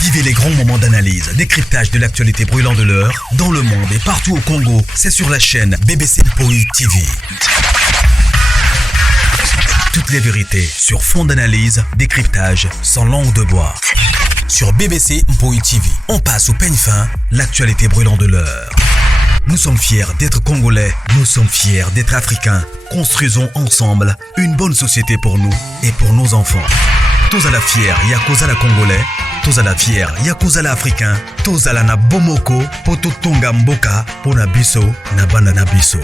Vivez les grands moments d'analyse, décryptage de l'actualité brûlant de l'heure, dans le monde et partout au Congo. C'est sur la chaîne BBC Mpoi TV. Toutes les vérités sur fond d'analyse, décryptage, sans langue de bois. Sur BBC Mpoi TV, on passe au peigne fin, l'actualité brûlant de l'heure. Nous sommes fiers d'être Congolais, nous sommes fiers d'être Africains. Construisons ensemble une bonne société pour nous et pour nos enfants. Tous à la fière, Yakozala Congolais, tous à la fière, Yakozala Africain, tous à la na Bomoko, poto tonga mboka, pona biso, na banda na biso.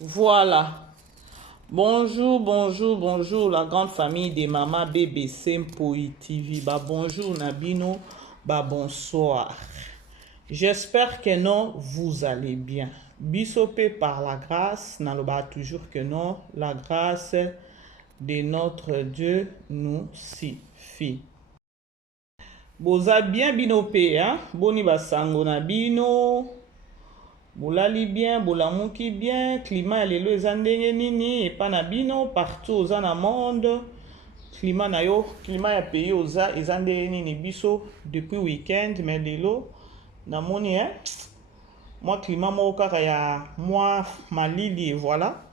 Voilà. Bonjour, la grande famille des mamans BBC Mpoi TV. Bonjour Nabino, bonsoir. J'espère que non, vous allez bien. Bisopé par la grâce, n'aloba toujours que non, la grâce de notre Dieu nous suffit. Boza bien binopé, hein? Boni basango na bino. Bolali bien, bolamuki bien, climat lelo ezandenge nini, et pas na bino, partout aux en monde. Climat na yo, climat ya pays oza ezandenge nini biso depuis week-end, mais lelo na moni, hein? Moi climat mo kaka ya moi malili et voilà.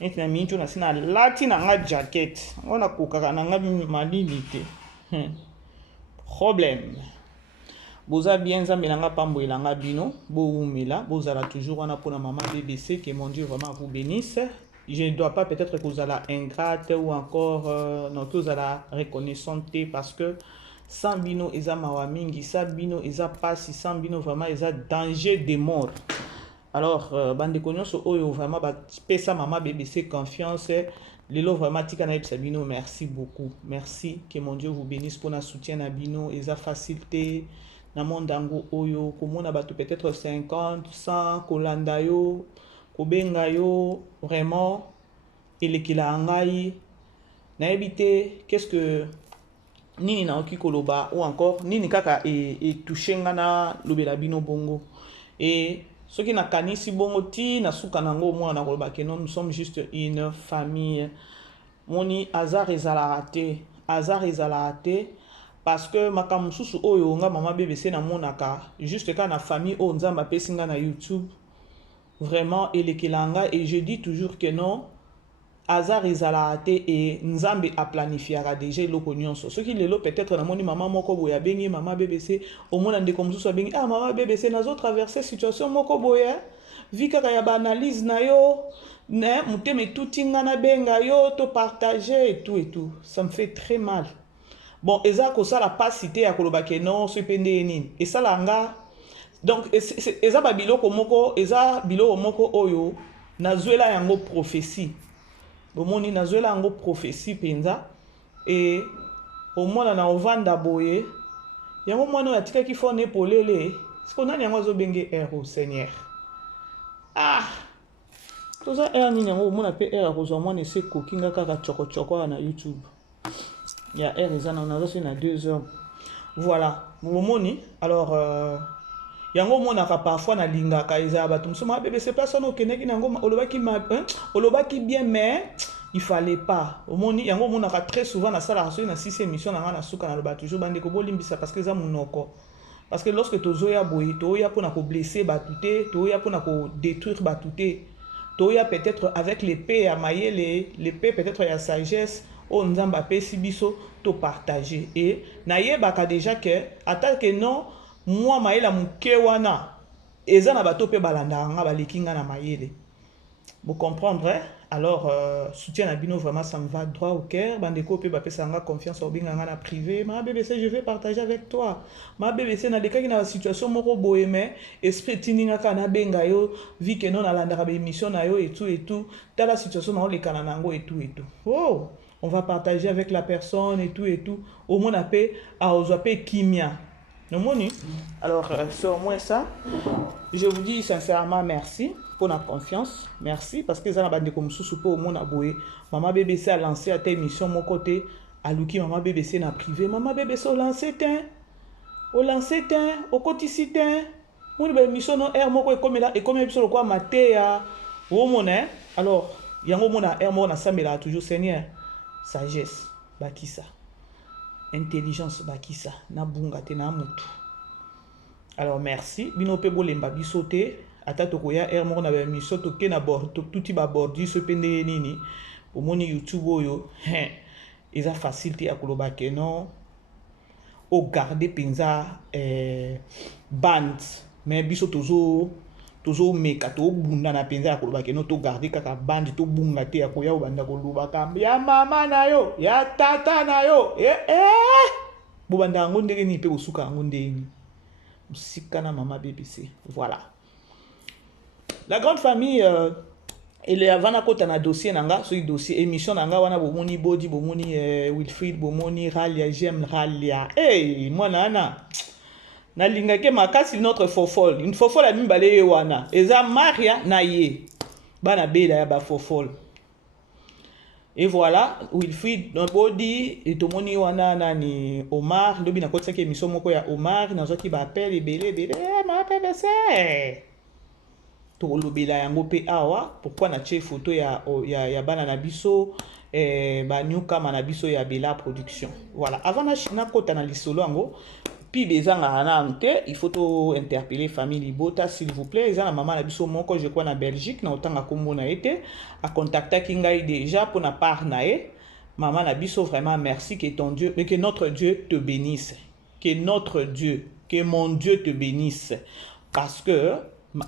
Et na mincho na sina lati na nga jacket. On a kokaka na nga malili te. Problème. Boza bien nzambe nanga pambo elanga bino, bo umela, bozala toujours wana pona maman BBC, que mon Dieu vraiment vous bénisse. Je ne dois pas peut-être que vous allez ingrate ou encore non que vous allez reconnaissante parce que sans bino eza mawa mingi, sans bino eza pasi, sans bino vraiment eza danger de mort. Alors bande konyoso oyo vraiment ba pesa maman BBC confiance. Lelo vraiment tika na bino, merci beaucoup. Merci, que mon Dieu vous bénisse pour na soutien na bino, eza facilité. Na mondango oyo komona bato peut-être 50 100 kolanda yo kobenga yo vraiment elekila ngai na ebité qu'est-ce que nini na oki koloba ou encore nini kaka et toucher ngana lobela bino bongo et ce qui na kanisi bongo ti na suka nango moi na koloba que non, nous sommes juste une famille. Moni hasard ezala raté parce que makamususu oyo nga mama BBC na monaka juste quand na famille o nzamba pesinga na YouTube vraiment elekelanga, et je dis toujours que non, hasard ezalate et nzambe a planifié déjà le nyonso ce qui lelo peut-être na moni maman moko boya bengi mama BBC au mona ndeko mususu bengi ah mama BBC nazo traverser situation moko boya vika ya ba analyse na yo ne muteme tutinga na benga yo to partager et tout ça me fait très mal. Bon, eza ko ça la pas cité à koloba ke non ce pende nini et ça langa donc eza ba biloko moko eza biloko moko oyo nazuela yango prophétie bomoni nazuela yango prophétie penza et au moins na ovanda boye yango mwana ya tika ki fone epolele siko nani yango zo benge héros Seigneur toza nini yango mona pe héros zo mwana ese kokinga kaka choko na YouTube. Il y a on a reçu 2 heures. Voilà. Momoni. Alors, yango monaka parfois na linga ka eza batum soma bébé c'est personne au Kenya qui nango olobaki bien mais il fallait pas. Omoni yango monaka très souvent na sala raso na 6 émissions na suka na loba toujours bande ko bolimbisa parce que za munoko. Parce que lorsque tozoya boyi toya pona ko blesser batute, toya pona ko détruire batute. Toya peut-être avec l'épée à mailler l'épée peut-être ya sagesse. O nzamba pesi biso to partager et na yebaka déjà que attaque que non moi maela muke wana eza na bato pe balanda nga balekinga na mayele. Vous comprendre hein? Alors soutien à bino vraiment ça me va droit au cœur bandeko pe ba pesa nga confiance au binga na privé ma BBC je vais partager avec toi ma BBC na dekaki na situation moko boye mais esprit tininga kana benga yo vi que non na landa ba émission na yo et tout dans la situation na le kana nango et tout oh on va partager avec la personne et tout au moins appelé à ozope kimia no moni. Alors c'est au moins ça, je vous dis sincèrement merci pour la confiance, merci parce que ça na bande comme sous au monde aboye maman BBC a lancé à ta émission mon côté à Luki maman BBC na privé maman BBC au lancé au quotidien mon émission non air moko comme là et comme émission quoi matéa au monde alors yango mona air mona samela toujours Seigneur sagesse bakisa intelligence bakisa na bunga te na mutu. Alors merci bino pe bolemba biso te ata tokoya air moko na ba émission toke na bord tuti ba bordi so pende nini omoni YouTube oyo eza facile te ya koloba ke non o garder penza band mais biso tozo meka to bunda na penza ya koloba ke non to garder kaka band to bunga te ya koya obanda koloba kamba ya mama na yo ya tata na yo bobanda ngo ndenge ni pe bosuka ngo ndenge Musikana Mama BBC. Voilà. La grande famille, il y a un dossier, ce dossier, émission, wana bomoni body, bomoni Wilfried, bomoni Ralia, j'aime Ralia. Hey, moi, nana. Na lingake makasi notre fofol. Une fofol a mis balé wana. Eza Maria na ye. Bana beda ya ba fofol. Et voilà, Wilfried, body, et tout le monde wana nani Omar, lobi na kotsa ki émission moko ya Omar, nazo ki ba appel ebele, ma PBC. To lobela yango pe awa, pourquoi na tche photo ya bana na biso, ba newcomer na biso ya Bella Production. Voilà, avant na kota na lisolo yango, puis bezanga anante, il faut to interpeller famille Libota s'il vous plaît. Ils ont la maman na biso moko je crois na Belgique na otanga kombo na été a contacter kingai déjà pour na part na e. Maman na biso vraiment merci que ton Dieu mais que notre Dieu te bénisse. Que notre Dieu, que mon Dieu te bénisse parce que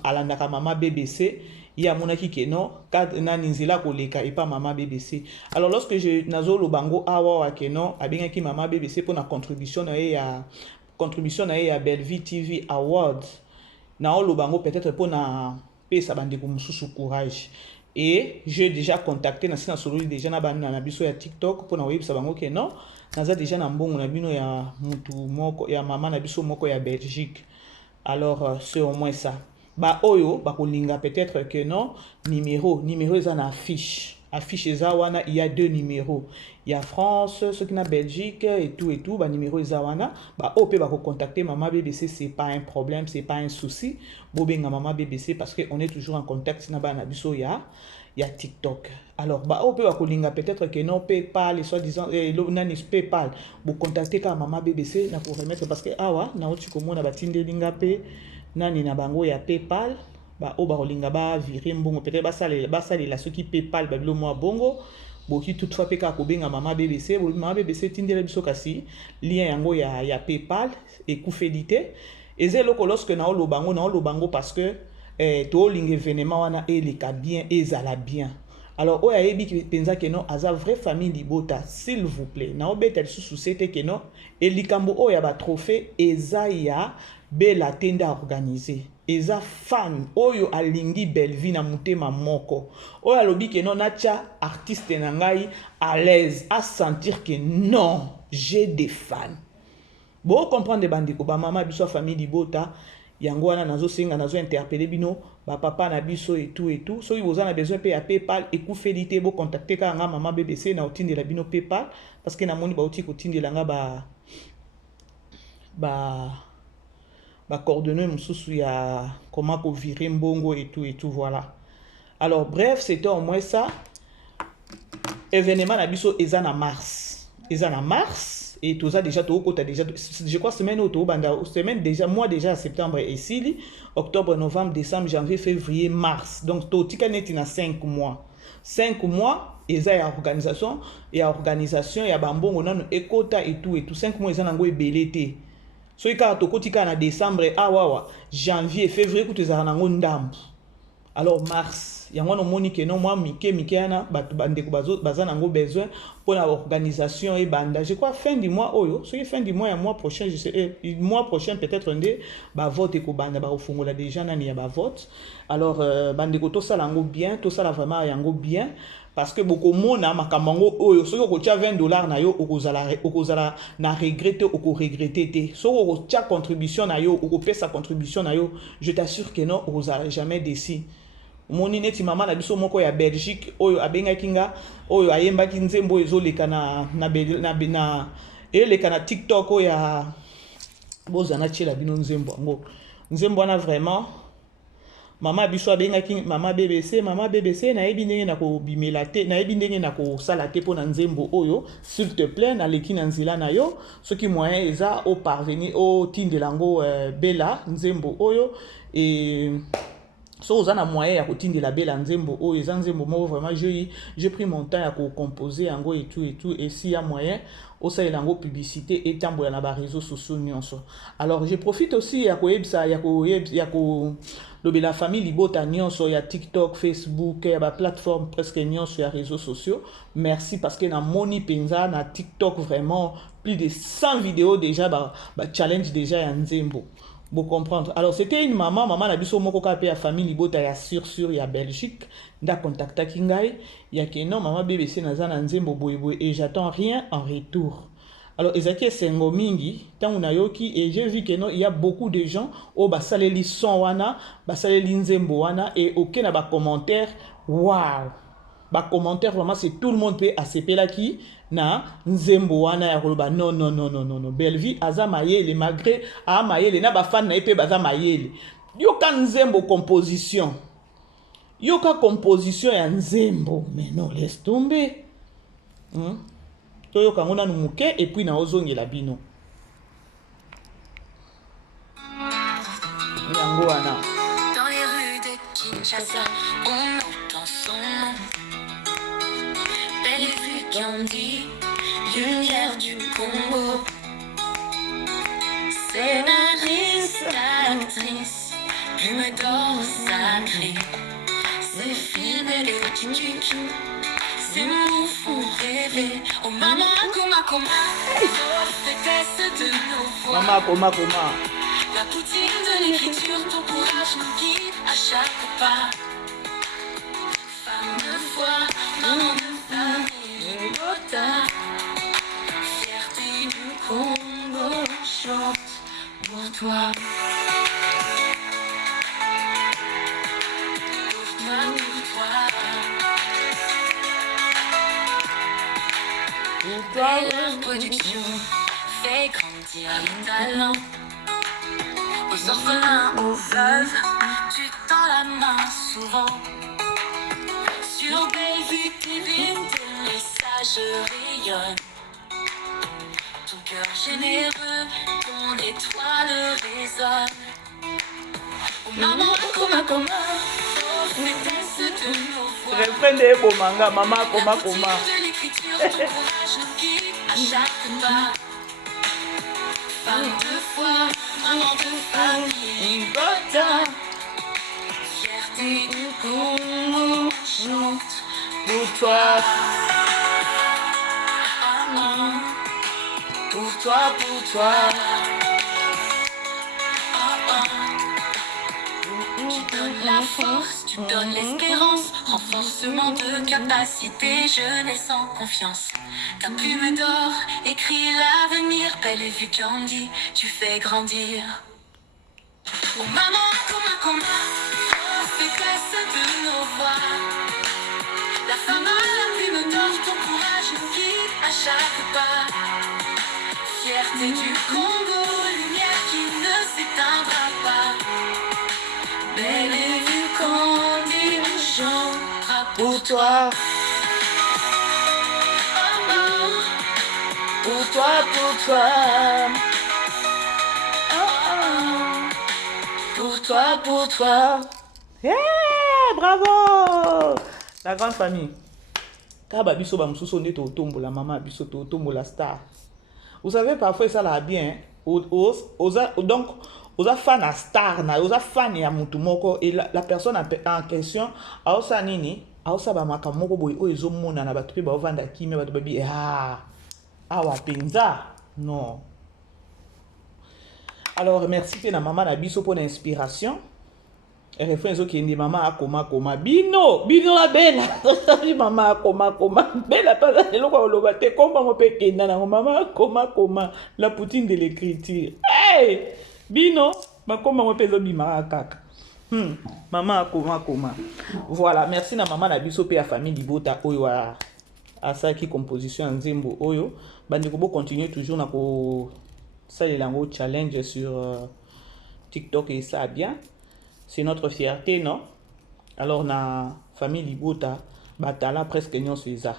alandaka maman BBC il y a monaki que non kad na ninzila koleka et pas maman BBC. Alors lorsque je nazo lobango awa wa que non abengaki maman BBC pour na contribution na ya Bellevue TV Awards. Na olobango peut-être pour na pesa bandeko mususu courage. Et j'ai déjà contacté na sina solo déjà na bana na biso ya TikTok pour na websa bango que non. Naza déjà na mbongo na bino ya mutu moko ya maman na biso moko ya Belgique. Alors c'est au moins ça. Ba oyo ba kolinga peut-être que non numéro eza na affiche. Affiche Zawana, il y a 2 numéros. Il y a France, ceux qui na Belgique et tout. Bah numéro Zawana. Bah on peut contacter Maman BBC, c'est pas un problème, c'est pas un souci. Bobenga Maman BBC parce que on est toujours en contact. Na ba na biso ya TikTok. Alors bah on peut kolinga peut-être que non PayPal et soi-disant nani PayPal. Vous contacter ka Maman BBC na pour remettre parce que awa na oti komona batinde linga pe nani na bango ya PayPal. Ba o ba rolinga ba virer mbongo peut-être ba sale la ceux qui PayPal ba bilo moi bongo boki toutefois pe ka ko benga Maman BBC tindela biso kasi lien yango ya PayPal et kufedité ezelo lorsque na o lobango parce que to linga événement wana eleka bien ezala bien. Alors oya yebi ki penza que non aza vraie famille Libota s'il vous plaît na obeta sous c'était que non elikambo oya ba trophée ezaya bela tenda organisé. Eza fan oyo alingi Bellevue na mutema moko oyo alobi ke non nacha artiste na ngai à l'aise à sentir que non j'ai des fans bon comprendre bandiko ba mama biso famille Libota yango wana nazo interpeller bino ba papa na biso et tout so vous avez besoin de PayPal et coup félité bo contacter ka nga Maman BBC na otinde la bino PayPal parce que na moni ba oti ko tinde la nga ba coordonner mususu ya comment ko virer mbongo et tout voilà. Alors bref, c'était au moins ça. Événement na biso eza na mars et tout ça déjà to kota déjà je crois semaine auto banda semaine déjà mois déjà septembre et ici octobre novembre décembre janvier février mars donc to tika neti na 5 mois eza ya organisation ya bambongo nano ekota et tout 5 mois eza nango ebelete. So ika tokotika na décembre awawa janvier février kutezaka nango ndambu. Alors mars yango no moni ke non moi mike ana batu bandeko baza nango besoin pour la organisation et banda je crois fin du mois oyo so fin du mois ya mois prochain je sais mois prochain peut-être ndé ba vote ko banda ba ofungola déjà nani ya ba vote. Alors bandeko to sala ngo bien to sala vraiment yango bien parce que beaucoup mona makamango oyo soki okotia $20 na yo okozala na regretter regretter te soki okotia contribution na yo okopesa contribution na yo je t'assure que non okozala jamais déçu. Moni neti mama na biso moko ya Belgique oyo abengaki nga oyo ayembaki nzembo ezoleka na eleka na TikTok oyo ya bozana tiela bino nzembo wana vraiment Mama biso abengaki mama BBC nayebi ndenge na kobimela te nayebi ndenge na kosala te mpo na nzembo oyo s'il te plaît naleki na nzela na yo soki moyen eza au parvenir au tindela ngo bela nzembo oyo et so oza na moyen ya kotindela bela nzembo oyo eza nzembo moko vraiment j'ai pris mon temps ya composer yango et tout et si ya moyen osalela yango publicité etambola na ba réseaux sociaux nyonso. Alors je profite aussi ya koyebisa ya ko lobela famille libota nyonso ya TikTok, Facebook, ya ba plateforme presque nyonso ya réseaux sociaux. Merci parce que na moni penza na TikTok vraiment plus de 100 vidéos déjà ba challenge déjà ya nzembo. Vous comprendre. Alors c'était une maman la biso moko ka pe ya famille libota ya sur ya Belgique nda contacta kingai ya ke non maman BBC na za na nzembo boyeboy et j'attends rien en retour. Alors ezaki sengo mingi tangu na yoki et j'ai vu que non il y a beaucoup de gens au basaleli son wana basaleli nzembo wana et aucun na ba commentaire waouh ba commentaire vraiment c'est tout le monde peut accepter qui na nzembo wana ya koloba non Bellevue aza mayele malgré a mayele na ba fan na epe baza mayele yoka nzembo composition ya nzembo mais non laisse tomber to yoka ngona numuke et puis na ozongela bino yango wana dans les rues de Kinshasa on entend son nom Bellevue Kandi lumière du Congo scénariste actrice plume d'or sacrée ces films et tututu ces mots font rêver oh maman comment c'était de nos voix maman comment la poutine de l'écriture, ton courage nous guide à chaque pas. Femme de foi, maman de famille, Bota. Fierté du Congo, chante pour toi. Pour toi. Leur production fait grandir les talents. Aux orphelins, aux veuves, tu tends la main souvent. Sur Bellevue TV, tes messages rayonnent. Ton cœur généreux, ton étoile résonne. Oh maman, comment, prophétesse de nos voix. Refrain de Bomanga, maman, comment. De l'écriture, ton courage nous guide à chaque pas. Femme de foi, maman de famille, Bota. Fierté du Congo, chante pour toi. Ah non, Pour toi. Tu donnes la force, tu donnes l'espérance, renforcement de capacité, jeunesse en confiance. Ta plume d'or écrit l'avenir, Bellevue Kandi, tu fais grandir. Oh maman, comment, prophétesse de nos voix. La femme à la plume d'or, ton courage nous guide à chaque pas. Fierté du Congo, lumière qui ne s'éteindra pas. Bellevue Kandi, on chantera Pour toi. Pour toi. Pour toi. Yeah, bravo. La grande famille. Kaba biso ba mususu nde to tombola mama biso to tombola star. Vous savez parfois ça là bien. Donc oza fan à star na oza fan ya mutu moko et la personne en question aosa nini aosa ba makamoko boy o ezomona na batu pe ba ovanda kimi batu babi awa penza non. Alors merci pe na maman na biso pour l'inspiration. Et refrain zo ki ndi mama akoma bino la bella. Mama akoma bella pas eloko loba te komba mo pe kenda na mama akoma la poutine de l'écriture. Hey! Bino bakoma mo pe zo bima kaka. Mama akoma. Voilà, merci na maman na biso pe ya famille libota oyo a ça qui composition en nzembo oyo bandeko bo continuer toujours na ko salela ngo challenge sur TikTok et ça bien C'est notre fierté, non? Alors, na famille Libota, batala presque nyonso eza.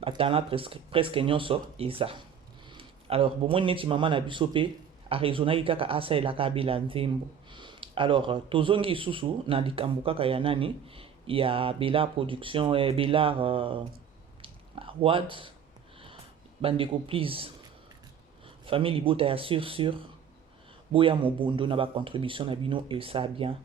Batala presque nyonso eza. Alors, bon, neti maman na bisope, a raisonné kaka asa elaka bila nzembo. Alors, tozongi susu, na likambo kaka ya nani, il y a Bella Production, Bella Award, bandeko please, famille Libota ya sur, boya mobondo na ba contribution na bino et ça bien.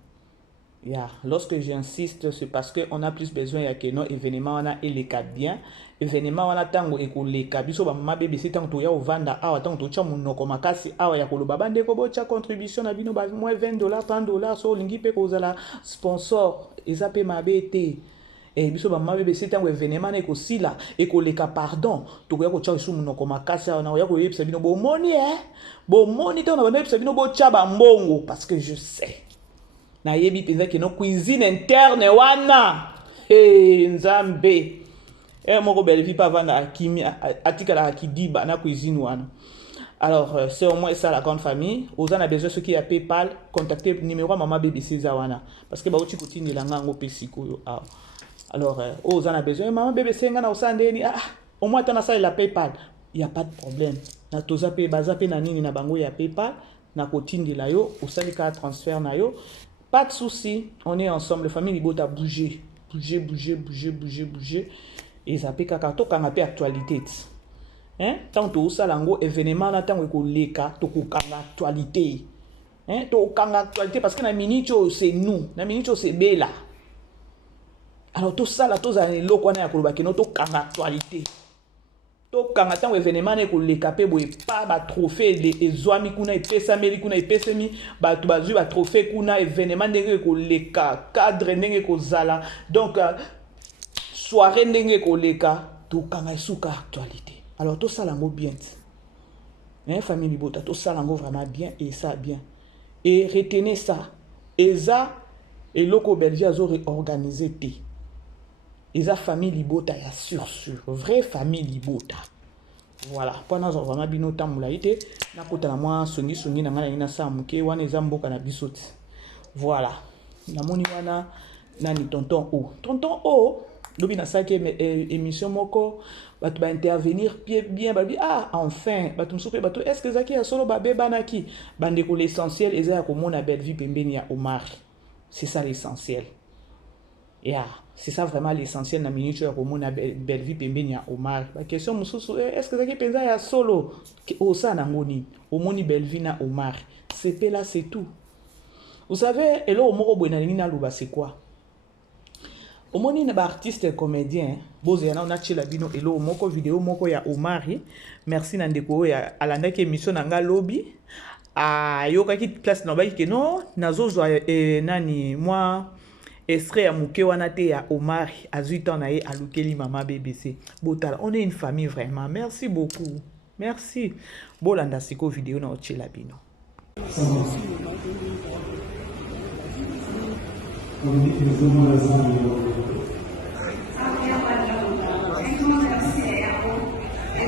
Yeah. Lorsque j'insiste, c'est parce qu'on a plus besoin ya que non événement on a et les cas bien. Événement on a tango et que les cas biso ba mama bébé c'est tango to ya ovanda awa tango to cha munoko makasi awa ya koloba bande ko bocha contribution na bino ba moins $20 $30 so lingi pe ko zala sponsor eza pe mabete. Et biso ba mama bébé c'est tango événement na ko sila et ko les cas pardon to ko ya ko cha su munoko makasi awa na ya ko yebisa bino bo moni bo moni tango na bande yebisa bino bo cha ba mbongo parce que je sais na yebi penza que no cuisine interne wana nzambe moko belle pas vendre akimi atikala akidiba na cuisine wana. Alors c'est au moins ça la grande famille aux a besoin ceux qui a PayPal contacter numéro maman BBC wana parce que ba uti kotini la ngango pesiko yo. Alors aux a besoin maman BBC ngana osandeni au moins tana ça la PayPal il y a pas de problème na toza pe baza pe na nini na bango ya PayPal na kotini la yo osali ka transfert na yo. Pas de souci, on est ensemble. La famille Libota bouger. Et ça peut kakato quand on a actualité. Hein? Tant que ça lango événement là tant que leka to kanga actualité. Hein? To kanga actualité parce que na minicho c'est nous, na minicho c'est bela. Alors tout ça là tout ça lo kwa na ya koloba keno to kanga actualité. To kanga tant événement ne ko leka pe boye pa ba trophée de ezwami kuna epesa meli kuna epesemi ba to bazui ba trophée kuna événement ndenge ko leka cadre ndenge ko zala donc soirée ndenge ko leka to kanga suka actualité. Alors tout ça lango bien. Hein famille Libota tout ça lango vraiment bien et ça bien. Et retenez ça. Eza et loko Belgique azo réorganiser té. Eza famille Libota ya sur vraie famille Libota. Voilà, pendant vraiment bino tamula ite na kota na moi songi na ngana ina samuke wana eza mboka na bisoti. Voilà. Na moni wana nani tonton O lobi na saki émission moko batu ba intervenir bien babi enfin batu msupe batu est-ce que zaki ya solo babe banaki bande ko l'essentiel eza ya komona belle vie pembeni ya Omar. C'est ça l'essentiel. Yeah, c'est ça vraiment l'essentiel na minute ya komona belle vie pembeni ya Omar. La question mususu est-ce que zaki penza ya solo o ça na ngoni omoni belle vie na Omar. C'est là c'est tout. Vous savez elo moko boina na luba c'est quoi? Omoni na ba artiste comédien boze yana na chela bino elo moko vidéo moko ya Omar. Merci na ndeko ya alanda ki émission na nga lobby. Yoka ki classe na ba ki non nazozwa nani moi extrait ya muke wana te ya Omar à 8 ans na ye alukeli mama BBC. Botala, on est une famille vraiment. Merci beaucoup. Merci. Bolanda siko vidéo na ochela bino.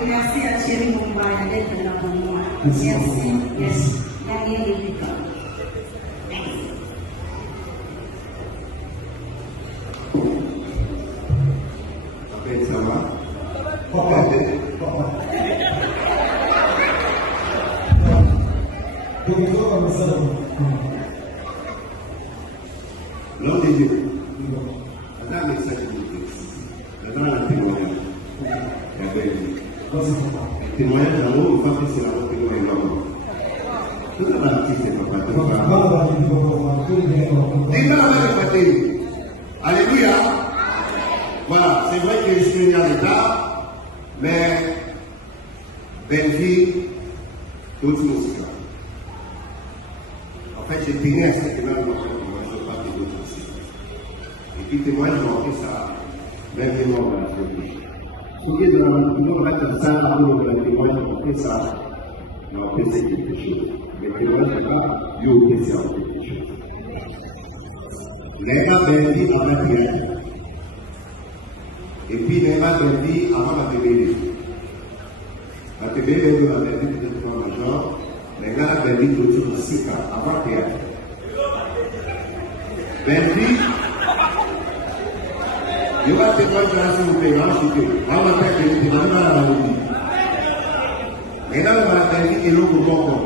Merci à Thierry Mumbai d'être là pour moi. Merci. Ça va? L'homme de Dieu. Attends, mais ça, attends, la témoignage. Le témoignage en haut, il faut que c'est la témoignage. Tout le monde c'est pas alléluia. Voilà, c'est vrai que je suis en état, mais belle vie, toute musique. En fait, j'ai tenu à cette événement, je ne pas de d'autres aussi. Et puis, témoignage, j'ai fait ça, même les morts de la folie. Ce qui est dans la vie, on va être ça, pour le témoignage, on fait ça, on va faire quelque chose. Mais le témoignage, là, il y a aussi quelque chose. Les gars, belle vie, on a bien. Et puis, les gars, belle vie, avant la télé. La télé, elle a belle vie, peut-être pas major. Les gars, belle vie, tout aussi, avant théâtre. Merci. Je vais témoigner sur le terrain, on va faire que les gens à la route. Maintenant, on va faire que l'eau pour bon.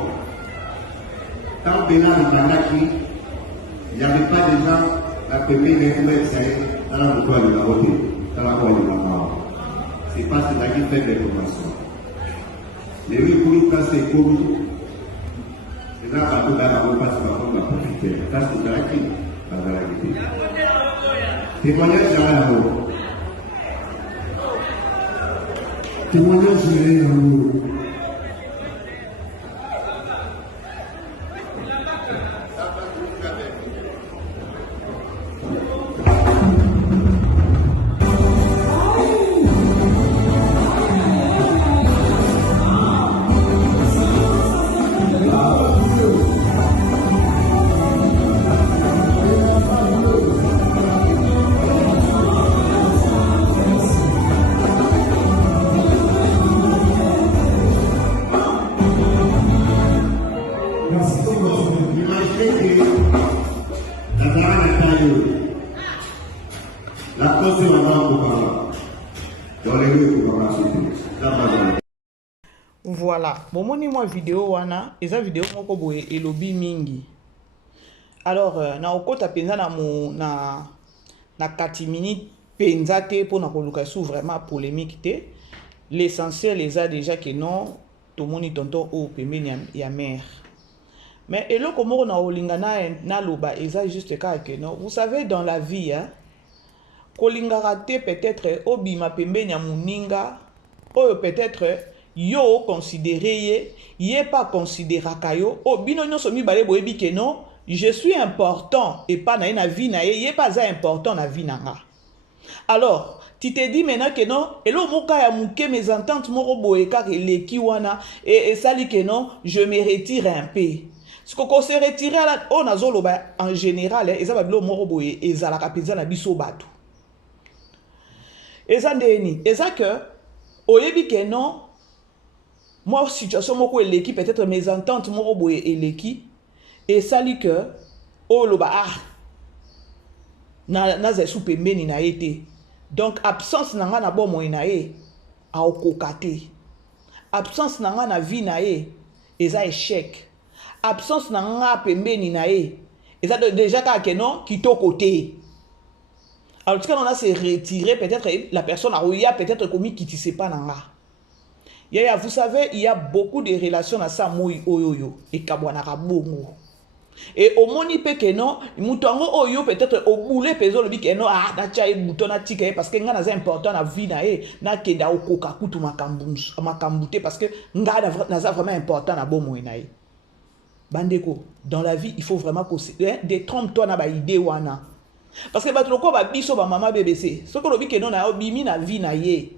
Quand Bénin est Banaki, il n'y avait pas de gens à payer les médecins dans la route de la route, dans la route de la mort. C'est pas cela qui fait des formations. Les rues pour quand c'est pour nous. C'est là que la route passe par la profiter. Ça, c'est là qui va la réalité. Témoignage à la route. Témoignage à la route. Voilà, bomoni moi vidéo wana, eza vidéo moko boye elobi mingi. Alors na okota penza na 4 minutes penza te pour na koluka sou vraiment polémique te. L'essentiel eza déjà que non tomoni tonton o pembeni ya mère. Mais eloko moko na olinga na loba eza juste que non, vous savez dans la vie hein, kolinga raté peut-être obima pembeni ya muninga oyo peut-être yo considéré yé pas considéré kayo o bino nyonso mibale boyebi ke non je suis important et pas na vie na yé pas ça important na vie nanga. Alors tu te dis maintenant que non et lo moka ya muke mes ententes moko boye ka le kiwana et ça dit que non je me retire un peu. Ce qu'on se retire là on a zolo en général et ça va bilo moko boye et ça la kapeza na biso batu. Et ça ndeni et ça que oyebi que non moi, situation moko eleki peut-être mes ententes moko boye eleki et ça dit que oh loba ah na zesu pembeni na été donc absence nanga na bomo na ye a okokate absence nanga na vie na ye eza échec absence nanga pembeni na ye eza déjà ka que non kitoko te. Alors quand on a se retirer peut-être la personne a oya peut-être commis qui tisse pas nanga. Vous savez, il y a beaucoup de relations à ça, moi, oyoyo, et kabwanaka bongo. Et au moni pe que non, moutongo oyo peut-être au boulet peso le que non, ah, na tchaï bouton na tika, parce que nga na important na vie na e, na kenda okoka kutu makambute, parce que nga na vraiment important na bon moyen na e. Bandeko, dans la vie, il faut vraiment que détrompe-toi na ba idée wana. Parce que batloko ba biso ba maman BBC, ce que le que non na obimi na vie na ye.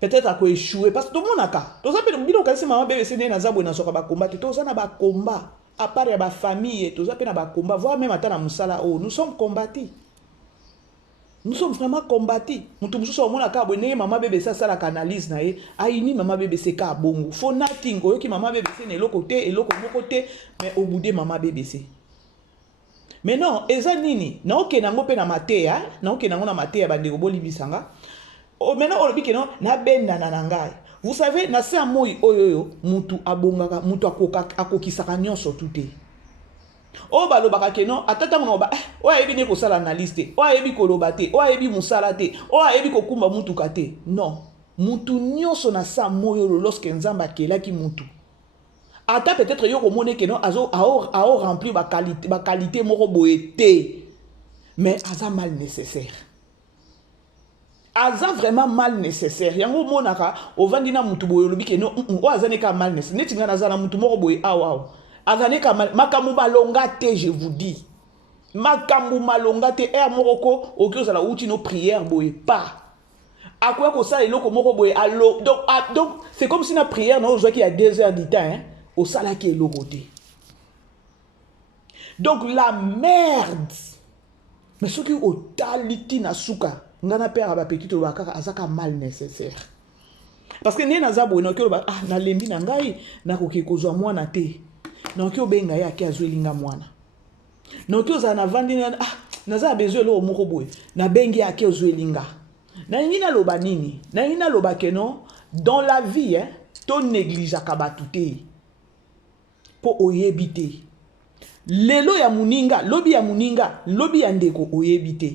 Peut-être à quoi échouer parce que tout le monde a cas. Tout ça peut nous dire que maman bébé c'est né dans zabou dans soka ba combat. Tout ça na ba combat. À part ya ba famille tout ça peut na ba combat. Voir même attendre musala oh nous sommes combattus. Nous sommes vraiment combattus. Mutu musu so mona ka bonne maman bébé ça la canalise na ye. Aini maman bébé c'est ka bongo. Faut nothing ko ki maman bébé c'est né l'autre côté et l'autre côté mais au bout de maman bébé c'est. Mais non, eza nini. Na oké nango pe na matéya, na oké nango na matéya bandeko bolibisanga. Oh, maintenant, on dit que non, na benda na nangai. Vous savez, na se amoy oyoyo, mutu abongaka, mutu akokisaka nyonso tuté. Oh, ba lobaka ke non, atata mo ba, o ayebi ne ko sala analyste, o ayebi ko lobate, o ayebi musala te, o ayebi ko kumba mutu kate. Non, mutu nyonso na sa moyo lorsque nzamba kelaki mutu. Ata peut-être yo ko mone ke non, azo remplir ba qualité moko boye te. Mais aza mal nécessaire. Aza vraiment mal nécessaire. Yango monaka ovandina mutu boye lobi ke no o azane ka mal nécessaire. Netinga nazana mutu moko boye awa. Azane ka mal makamu balonga te je vous dis. Makamu malonga te moroko okyo la uti no prière boye pas. À quoi que ça eloko moko boye allo donc c'est comme si na prière no ozwa ki a 2 heures du temps hein au sala ki eloko te. Donc la merde. Mais ce qui au taliti na suka ngana père aba petit to bakaka azaka mal nécessaire parce que nena zabo no ke ba ah na lembi na ngai na koki kozwa mwana te na ki obenga ya ki azwelinga mwana noki ozala na vandi naza besoin lo moko boye na bengi ake ozwelinga na ngi na loba nini na ngi na loba keno dans la vie to négligeaka bato te po oyebi te lelo ya muninga lobi ya muninga lobi ya ndeko oyebi te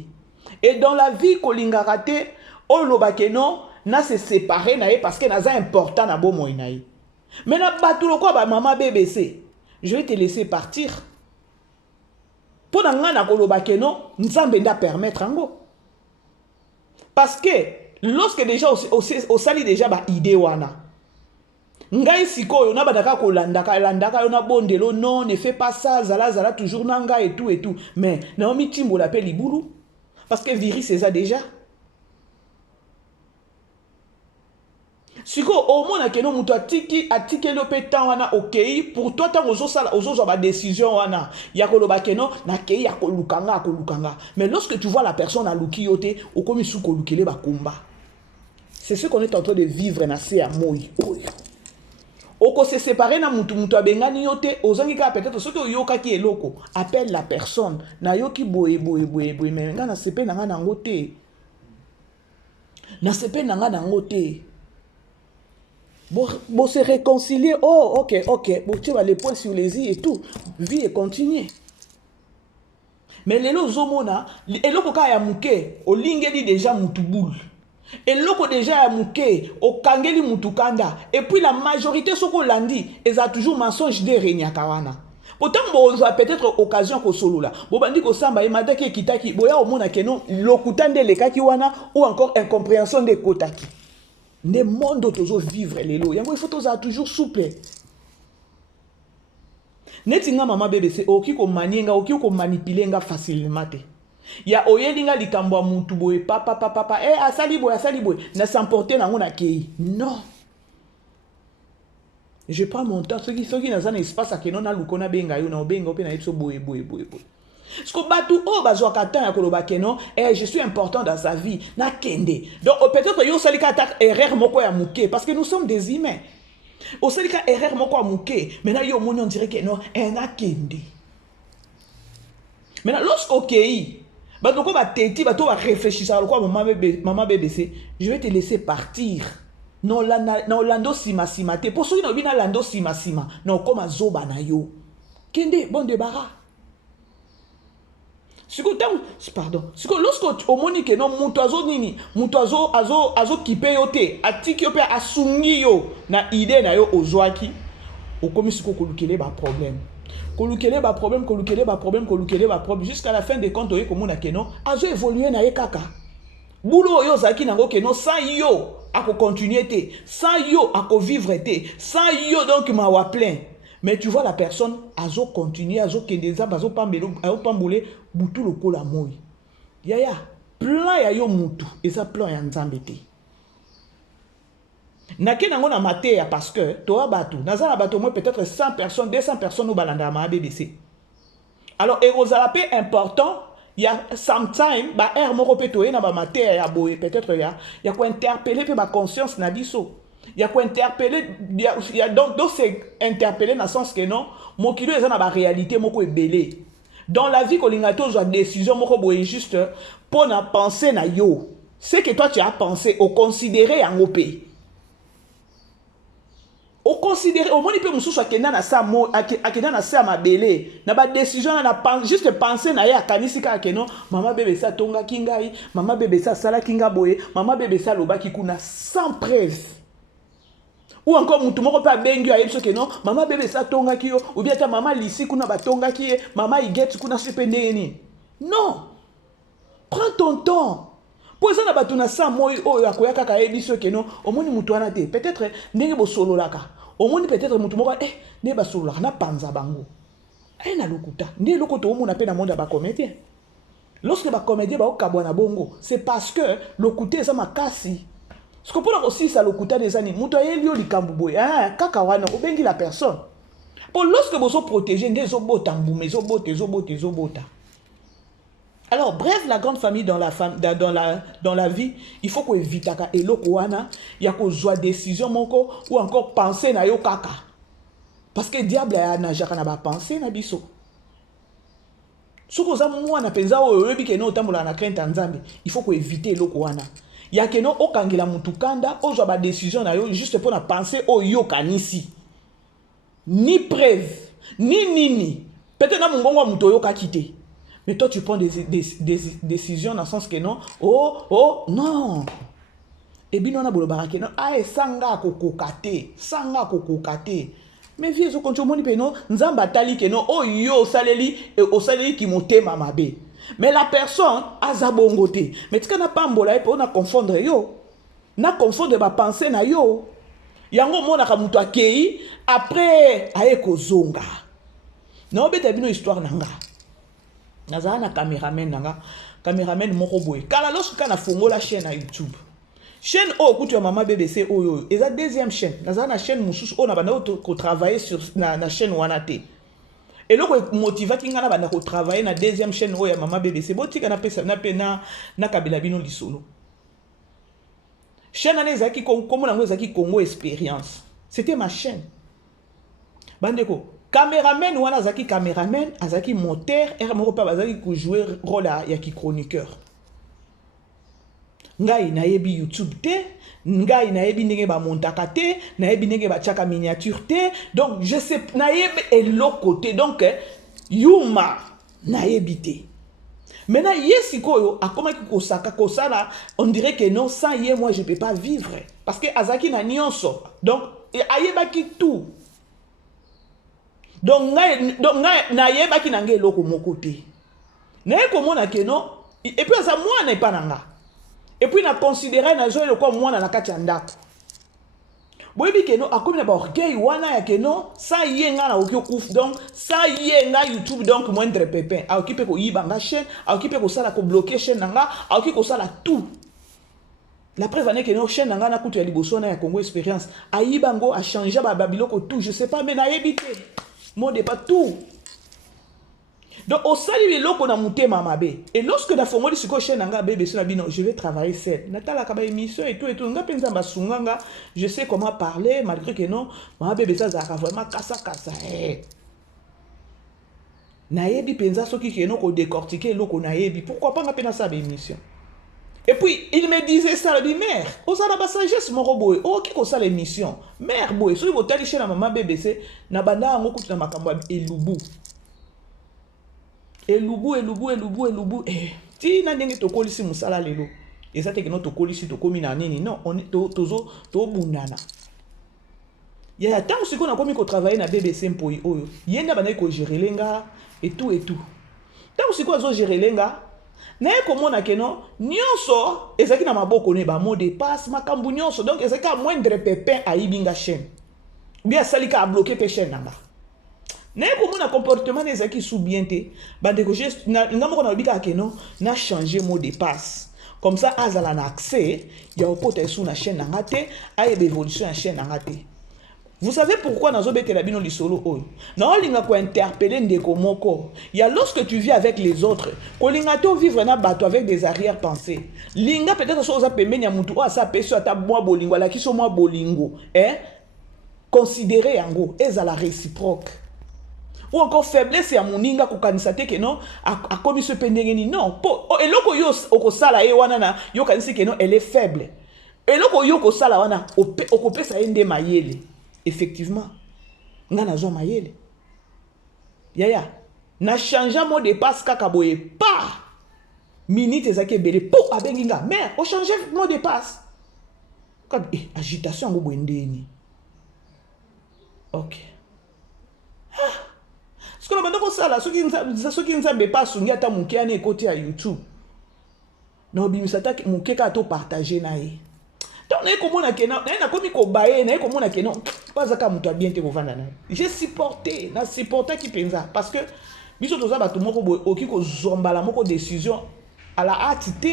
et dans la vie kolingaka te oloba keno na se séparer na ye parce que naza important na bomoi na ye mais na bato lokwa ba mama BBC je vais te laisser partir pour nga na koloba keno nzambe nda permettre ango parce que lorsque déjà au sali déjà ba idée wana ngai sikoyo na badaka kolandaka landaka yo na bondelo non ne fais pas ça zala toujours nanga et tout mais Naomi Timbo l'appelle libulu parce que viri c'est ça déjà siko au moins keno muto atiki le pétan wana ok pour toi tant ozo ba décision wana ya koloba keno na kei ya kolukanga mais lorsque tu vois la personne a luki yote okomi su kolukele ba komba c'est ce qu'on est en train de vivre na se ya moi oko se séparer na mutu abengani yote ozangi ka peut-être ce que yoka ki eloko appelle la personne na yoki boye mais nga na sepe na nga na ngote na sepe na nga na ngote bon se réconcilier oh ok bon tu vas les points sur les i et tout vie et continuer mais lelo zomona eloko ka ya muke olingeli déjà mutu boule eloko déjà ya muke okangeli mutu kanda et puis la majorité soko landi eza toujours mensonge de renyaka wana pourtant bon peut-être occasion ko solola bo bandi ko samba e madaki kitaki boya omona keno lokutande lekaki wana ou encore incompréhension de kotaki ne monde toujours vivre lelo yango il faut toujours souple netinga mama BBC oki ko manienga oki ko manipulenga facilement te ya oyelinga likambo mutu boye papa asali boye na s'emporter nango na kei non je prends mon temps ce qui na zana espace a kenon na lukona benga yo na obenga ope na yetso boye Sko batu o bazwa katan ya koloba keno je suis important dans sa vie na kende donc peut-être yo salika attaque erreur moko ya muke parce que nous sommes des humains o salika erreur moko ya muke maintenant yo moni on dirait que non na kende maintenant lorsqu'au kei bato ko ba teti bato ba réfléchir à quoi maman BBC je vais te laisser partir non lando sima te pour ceux qui no bina lando sima non comme zoba na yo kende bon débarras. Pardon. Lorsque au monique non mutoazo nini, mutoazo azo kipe yote, atiki yope asungi yo na idée na yo ozwaki, au komi siko kolukele ba problème. Kolukele ba problème jusqu'à la fin des comptes oye komona keno azo évoluer na ye kaka. Boulot yo zaki nango keno sans yo ako continuer te, sans yo ako vivre te, sans yo donc ma wa plein. Mais tu vois la personne, azo continue, azo kendeza, azo pambole, butu lokola moi. Yaya, plan ya yo mutu, et ça plan ya nzambete. Nake nango na mateya parce que, toa batu, nazana batu moi peut-être 100 personnes, 200 personnes au balanda ma BBC. Alors, et aux alapé important, il y a sometime, ba air moko petoye na ba mateya ya boye, peut-être ya quoi interpeller pe ba conscience na biso. Il y a quoi interpeller, donc c'est interpeller dans le sens que non, mon kilo est dans la réalité, mon ko est belé. Dans la vie, quand on a toujours une décision, mon ko est juste pour na penser na yo. Ce que toi tu as pensé, au considérer en OP. Au considérer, au moins il peut me soucier que na sa mo, akena na sa ma belé. Na ba décision na juste penser na ya kanisika que non, maman bébé ça tonga kingai, maman bébé ça sala kinga boye, maman bébé ça loba kikuna sans preuve. Ou encore mutu moko pa bengi ya yebso ke non mama bébé sa tonga ki yo ou bien ta mama lisi kuna ba tonga ki mama iget kuna sepende ni non prends ton temps pour ça na batu na sa moyi o ya koyaka ka yebso ke non omoni mutu ana te peut-être ndenge bo solo laka omoni peut-être mutu moko ne ba solo laka na panza bango na lokuta ne lokoto omona pe na monde ba comédien lorsque ba comédien ba okabwa na bongo c'est parce que lokuta ça makasi. Ce qu'on peut aussi, ça le coûte des années. Moutoye liyo likambuboy. Kaka wana, obengi la personne. Pour lorsque vous êtes protégé, des obota, mboume, zobota. Alors, bref, la grande famille dans la vie, il faut qu'on évite ka eloko wana, ya ko zwa décision moko ou encore penser na yo kaka. Parce que diable a na jaka na ba penser na biso. Ce que ça moi na penza o yebi ke no tambola na crainte nzambe, il faut ko éviter loko wana. Ya ke no okangela mutukanda, ozwa ba décision na yo juste pour na penser o yo kanisi. Ni preuve, ni nini. Peut-être na mungongo muto yo ka kité. Mais toi tu prends des décisions dans le sens que non, oh non. Et bien on a bolo barake non, ah sanga kokokate, sanga kokokate. Mais vieux so koncho moni pe non, nzamba tali ke non, oh yo saleli ki motema mabe. Mais la personne a zabongote. Mais tu kana pas mbola pe on a confondre yo. Na confondre ba pensée na yo. Yango mona ka muto akei après aye kozonga. Non beta bino histoire nanga. Nazana na cameraman nanga, cameraman moko boy. Kala lorsque kana fongo la chaîne à YouTube. Chaîne o kutu ya mama BBC oyo, eza deuxième chaîne. Nazana na chaîne mususu o na banda ko travailler sur na chaîne wana te. Et loko motiva ki ngana banda ko travailler na deuxième chaîne o ya mama BBC. Botika na pesa na pena na kabila bino lisolo. Chaîne ane ezaki comme na ezaki Congo Expérience. C'était ma chaîne. Bandeko, caméraman wana azaki caméraman, azaki monteur, et moko pa bazaki ko jouer rôle ya ki chroniqueur. Ngai nayebi YouTube te, ngai nayebi ndenge ba montaka te, nayebi ndenge ba tchaka miniature te, donc je sais nayebi eloko te, donc yuma nayebi te. Maintenant yesikoyo akoma ki kosaka kosala, on dirait que non sans ye moi je peux pas vivre parce que azaki na nyonso. Donc ayebaki tout. Donc ngai nayebaki nange eloko moko te. Naye komona ke non et puis ça moi na pas nanga. Et puis na considérer na zo eloko moi na kati ya ndako. Boyebi ke non akomi na ba orgueil wana ya ke non ça yenga na okyo kouf donc ça yenga YouTube donc moindre pépin a occupé ko yibanga chaîne a occupé ko sala ko bloquer chaîne nanga a occupé ko sala tout. La preuve est que nos chaînes nanga na kutu ya liboso na ya Congo Expérience a yibango a changé ba babiloko tout je sais pas mais na yebité mon de pas tout. Donc au sali biloko na mutema mabe et lorsque na fongoli siko chaîne nanga BBC na bino je vais travailler seul natala ka ba émission et tout nga penza basunganga je sais comment parler malgré que non ma BBC za ka vraiment kasa na yebi penza soki ke non ko décortiquer loko na yebi pourquoi pas nga pena ça ba émission. Et puis il me disait ça le mère osala ba sagesse moko boy o ki ko ça l'émission mère boy so ko tali chaîne na mama BBC na banda ngo kutu na makambo elubu elubu ti na ndenge to kolisi musala lelo eza te que no to kolisi to komi na nini non on tozo to bunana ya tant siko na komi ko travailler na BBC mpoi oyo yenda bana ko gérer lenga et tout tant siko azo gérer lenga na ko mona ke non nyonso ezaki na maboko ne ba mot de passe makambu nyonso donc ezaki a moindre pépin a ibinga chaîne bien salika a bloquer pe chaîne namba. N'est comme un comportement des qui sous bien té, bande que juste n'a pas bika que non, n'a changé mot de passe. Comme ça, azala na accès, il y a au côté sous la chaîne n'angate, a une évolution la chaîne n'angate. Vous savez pourquoi nous obéissons la bino li solo oi? Non, linga ko interpeller ndeko moko. Il y a lorsque tu vis avec les autres, ko linga to vivre na bato avec des arrière-pensées. Linga peut-être so za pembe nya mutu o sa peso ata moi bolingo la kiso moi bolingo, considérer yango ezala réciproque. Ou encore faiblesse ya moninga ko kanisa te ke non a komi se pendengeni non po eloko yo okosala e wana na yo kanisi ke non elle est faible eloko yo okosala wana okopesa ende mayele effectivement nga nazo mayele yaya na changer mot de passe kaka boye pa minute ezaki belé po abengi nga mais o changer mot de passe comme agitation ngo boendeni OK ce que nous avons fait, c'est que nous avons pas soumis à ta mouké à côté à YouTube. Nous avons mouké à tout partager naï. Donc nous avons comment que non, nous avons commis qu'on baille, nous avons comment que non, pas à mouta bien te revendre naï. J'ai supporté, n'a supporté qui pensa parce que biso toza ba tout moko oki ko zombala moko décision à la hâte.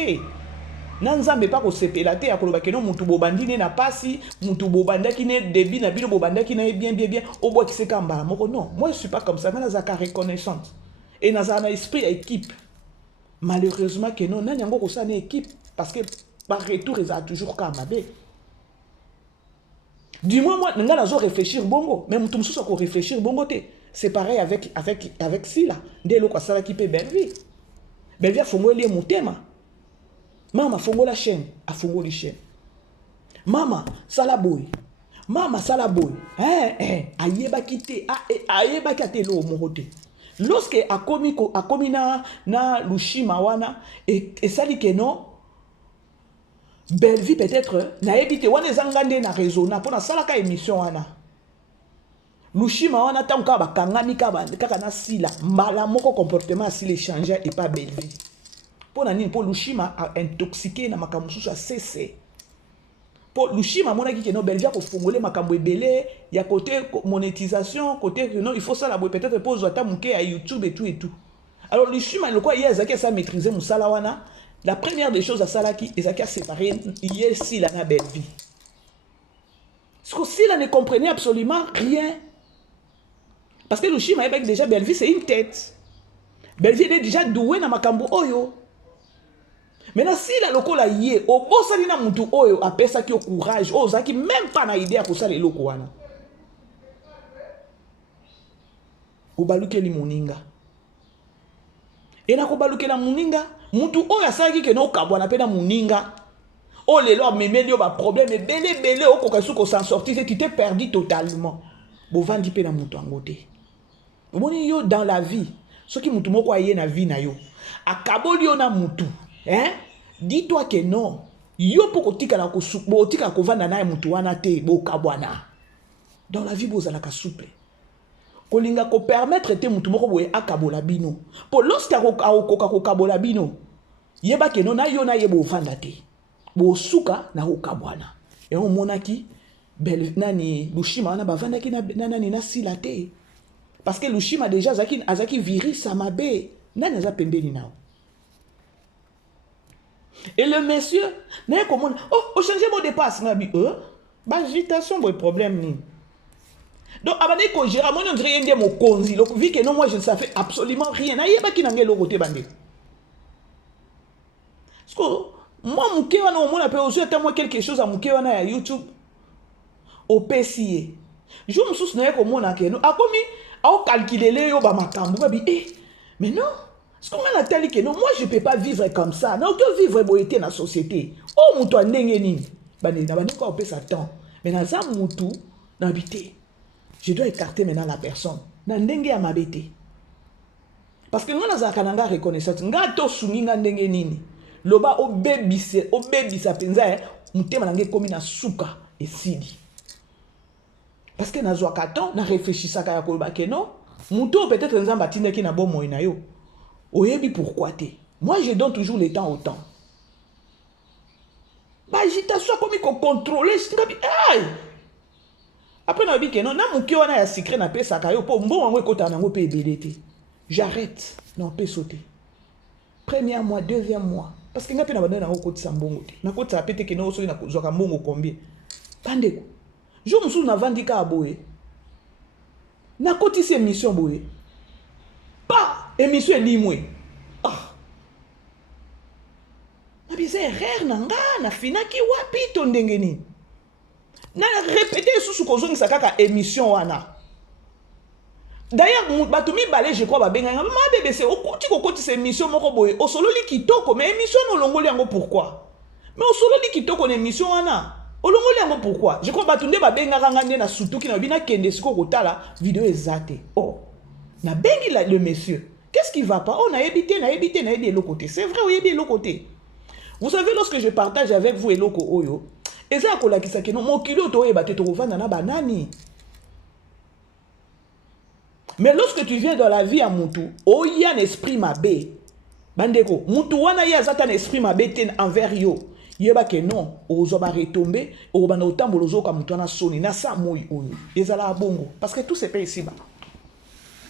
Nanzambe pas ko sepela te ya koloba ke non mutu bobandine na pasi mutu bobanda ki ne debi na bino bobanda ki na bien au bois qui se kamba moko non moi je suis pas comme ça mais nazaka reconnaissance et nazana esprit équipe malheureusement que non nani yango ko sana équipe parce que par retour ils a toujours kamabe Du moins, moi, nga nazo réfléchir bongo. Mais mutum sous ko réfléchir bongo te. C'est pareil avec Sila. Dès le sala qui peut Belvi. Belvi a fongo lié mutema. Mama fongo la chaîne, a fongo la chaîne. Mama sala boy. Mama sala boy. Ayeba kite, ayeba kate lo morote. Lorsque a komi na lushima wana et sali que non Belvi peut-être na ebité wana zangande na réseau na pona sala ka émission wana lushima wana tanka ba kangami kaka na sila mbala moko comportement si les changer et pas Belvi pona nini po lushima a intoxiqué na makambo susu a cessé po lushima mona ki no Belvi ko fongole makambo ebele ya côté monétisation côté non il faut ça la peut-être pose ata muke à YouTube et tout alors lushima le quoi yezaki ça maîtriser musala wana. La première des choses à Salaki, Ezaki a séparé hier si la belle vie. Parce que Sila ne comprenait absolument rien. Parce que le Shima avec déjà belle vie, c'est une tête. Belle vie est déjà douée dans Makambo Oyo. Maintenant, si la loko la yé, au beau salina mutu Oyo, a pesa qui au courage, oh, Zaki même pas na idée à quoi ça les loko wana. Au baluke li moninga. Et na ko baluke la moninga. Mutu oya saki ke no kabwana pe na muninga. Oh lelo memelio ba problème belé o kokasu ko s'en sortir tu t'es perdu totalement. Bo vandi pe na mutu angote. Boni yo dans la vie, ce qui mutu moko aye na vie na yo. Akaboli yo na mutu, dis-toi que non. Yo poko tika na ko bo tika ko vanda na mutu wana te bo kabwana. Dans la vie bozala ka souple. Kolinga ko permettre te mutu moko boye akabola bino. Po lorsque akoka ko kabola bino, yeba ke non na yo na yebo fanda te. Bo suka na okabwana. Et on monaki bel nani lushima wana bavanda ki na nani na sila te. Parce que lushima déjà azaki viri samabe nani za pembeni nao. Et le monsieur n'a comment oh changer mon dépasse na bi ba agitation bon problème ni. Donc, avant de gérer, moi, on dirait que mon konzi. Donc, vu que non, moi, je ne savais absolument rien. Il y a pas qui n'a pas le côté bandé. Parce que moi, mon kéwana, on a aussi moi quelque chose à mon kéwana à YouTube. Au PCA. Je me souviens que mon akéno a commis à calculer les yo ba makambo. Mais non. Parce qu'on a tellement que non, moi, je ne peux pas vivre comme ça. Non, que vivre boité dans la société. Oh, mon toi, n'engeni. Bandé, n'a pas encore payé ça temps. Mais dans ça, mon tout, n'habiter. Je dois écarter maintenant la personne. Nandenge ya mabete. Parce que nous avons kananga reconnaissance. Nga to suninga ndenge nini. Loba obebisa penza mutema nange komi na suka et sidi. Parce que nazwa katon na réfléchissaka ya koloba ke non. Muto peut-être nzamba tindaki na bon moyen na yo. Oyebi pourquoi te. Moi je donne toujours le temps au temps. Ba agitation komi ko contrôler singabi aïe. Après, on a dit que non, on a un secret dans le pays, pour bon, j'arrête, non, peut sauter. Premier mois, deuxième mois. Parce que nous avons donné un côté sambongo. Nous avons dit que nous avons un combien. Pandeko. Je me souviens avant de dire que nous avons dit cette émission. Pas émission limoué. Ah. Mais c'est rare, na finaki wapi tondengeni. Na répéter sous kozongi sakaka émission wana. D'ailleurs batumi balé je crois ba benga ma bébé c'est au koti cette émission moko boye o solo li kitoko mais émission no longoli yango pourquoi? Mais o solo li kitoko na émission wana. O longoli yango pourquoi? Je crois batunde ba benga ngande na sutuki na bina kende siko kotala vidéo ezate. Oh. Na bengi le monsieur. Qu'est-ce qui va pas? Oh na ebité de l'autre côté. C'est vrai, oui, de l'autre côté. Vous savez lorsque je partage avec vous et loko oyo et ça kola kisaki no mokilo to eba te to vanda na banani. Mais lorsque tu viens dans la vie à mutu, oh y a un esprit mabé. Bandeko, mutu wana ya zata un esprit mabé ten envers yo. Yeba ke non, ozo ba retomber, o bana otambo lozo ka mutu na soni na sa moyi oyo. Ezala bongo parce que tout se paye ici bas.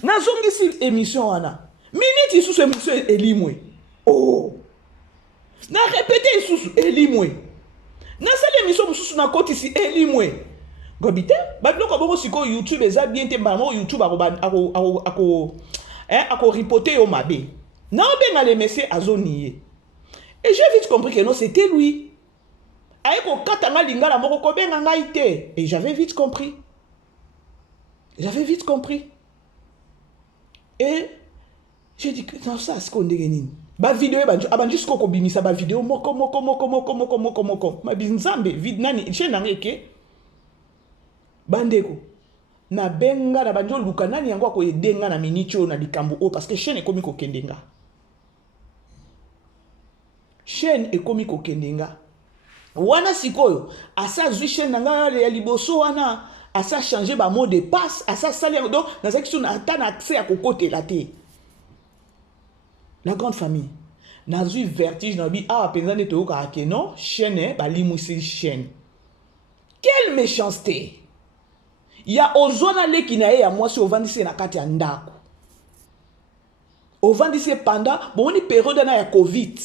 Na zongi si émission wana. Minute sous émission elimwe. Oh. Na répéter sous elimwe. Na sala émission mususu na koti si elimwe. Gobite, badloko bongo siko YouTube eza bien te mbamo YouTube ako ripoter au mabe. Na obenga le monsieur azonié. Et j'ai vite compris que non c'était lui. Aeko katanga lingala moko kobenga ngai te. Et j'avais vite compris. J'avais vite compris. Et j'ai dit que non, ça, c'est qu'on dégaine. Ba vidéo, ba jusqu'au kobimisa ba vidéo, moko. Ma binzambe, vide nani, chez nangeke. Bandeko. Na benga, na banjo luka nani yango ko edenga na minicho na likambo o, parce que chaîne ekomi ko kendenga. Chaîne ekomi ko kendenga. Wana sikoyo, asa zui chaîne nanga ya liboso wana, asa changer ba mot de passe, asa sali donc na section na ata na accès à kokote la te. La grande famille. Na zui vertige na bi a penza ne to ka ke non, chaîne ba limousi chaîne. Quelle méchanceté. Il y a ozona le qui na ya moi si ovandise na kati ya ndako. Ovandise pendant bon ni période na ya Covid.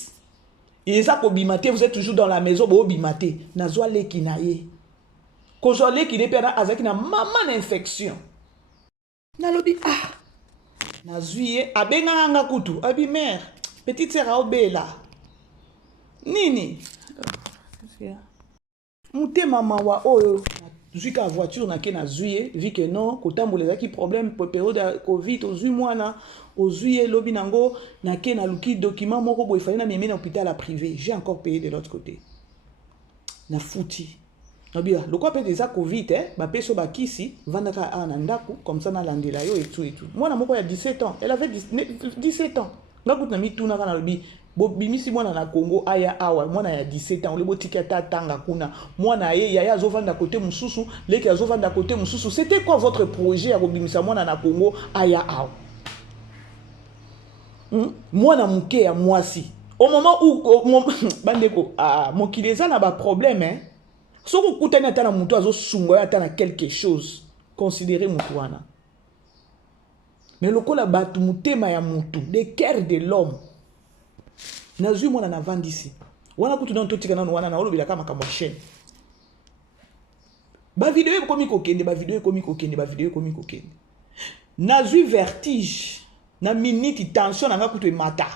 Et ça bimate, vous êtes toujours dans la maison, bo bimate. Na zwa le qui na ye. Ko zwa le qui ne pera azaki na maman infection. Na lobi ah. Na zuye abenga nga kutu, abi mère, petite sœur a obela. Nini. Mute mama wa oyo. Zuika voiture na ke na zuye, vu que non, kotambola qui problème pour période de Covid, aux 8 mois na, aux zuye lobi nango, na ke na luki document moko bo ifali na meme na hôpital à privé. J'ai encore payé de l'autre côté. Na fouti. Na bia, le quoi peut déjà Covid ba peso ba kisi, vandaka a nandaku comme ça na landela yo et tout et tout. Moi na moko ya 17 ans, elle avait 17 ans. Ngaku na mi tuna kana lobi bimisi mwana na Congo aya awa mwana ya 17 ans lebo tikata tanga kuna mwana ye ya azovanda côté mususu leki azovanda côté mususu. C'était quoi votre projet à bimisa mwana na Congo aya awa mwana muke ya mwasi au moment où bandeko mokileza na ba problème hein soko kutani ata na mutu azo sungo ata na quelque chose considérez mutu wana mais lokola batu mutema ya mutu de cœur de l'homme. Nazui mwana na vandisi. Wana kutu na ntotika na wana na olobila kama kama chaîne. Ba vidéo ekomi kokende, ba vidéo ekomi kokende, ba vidéo ekomi kokende. Nazui vertige. Na minute tension na kutu mata.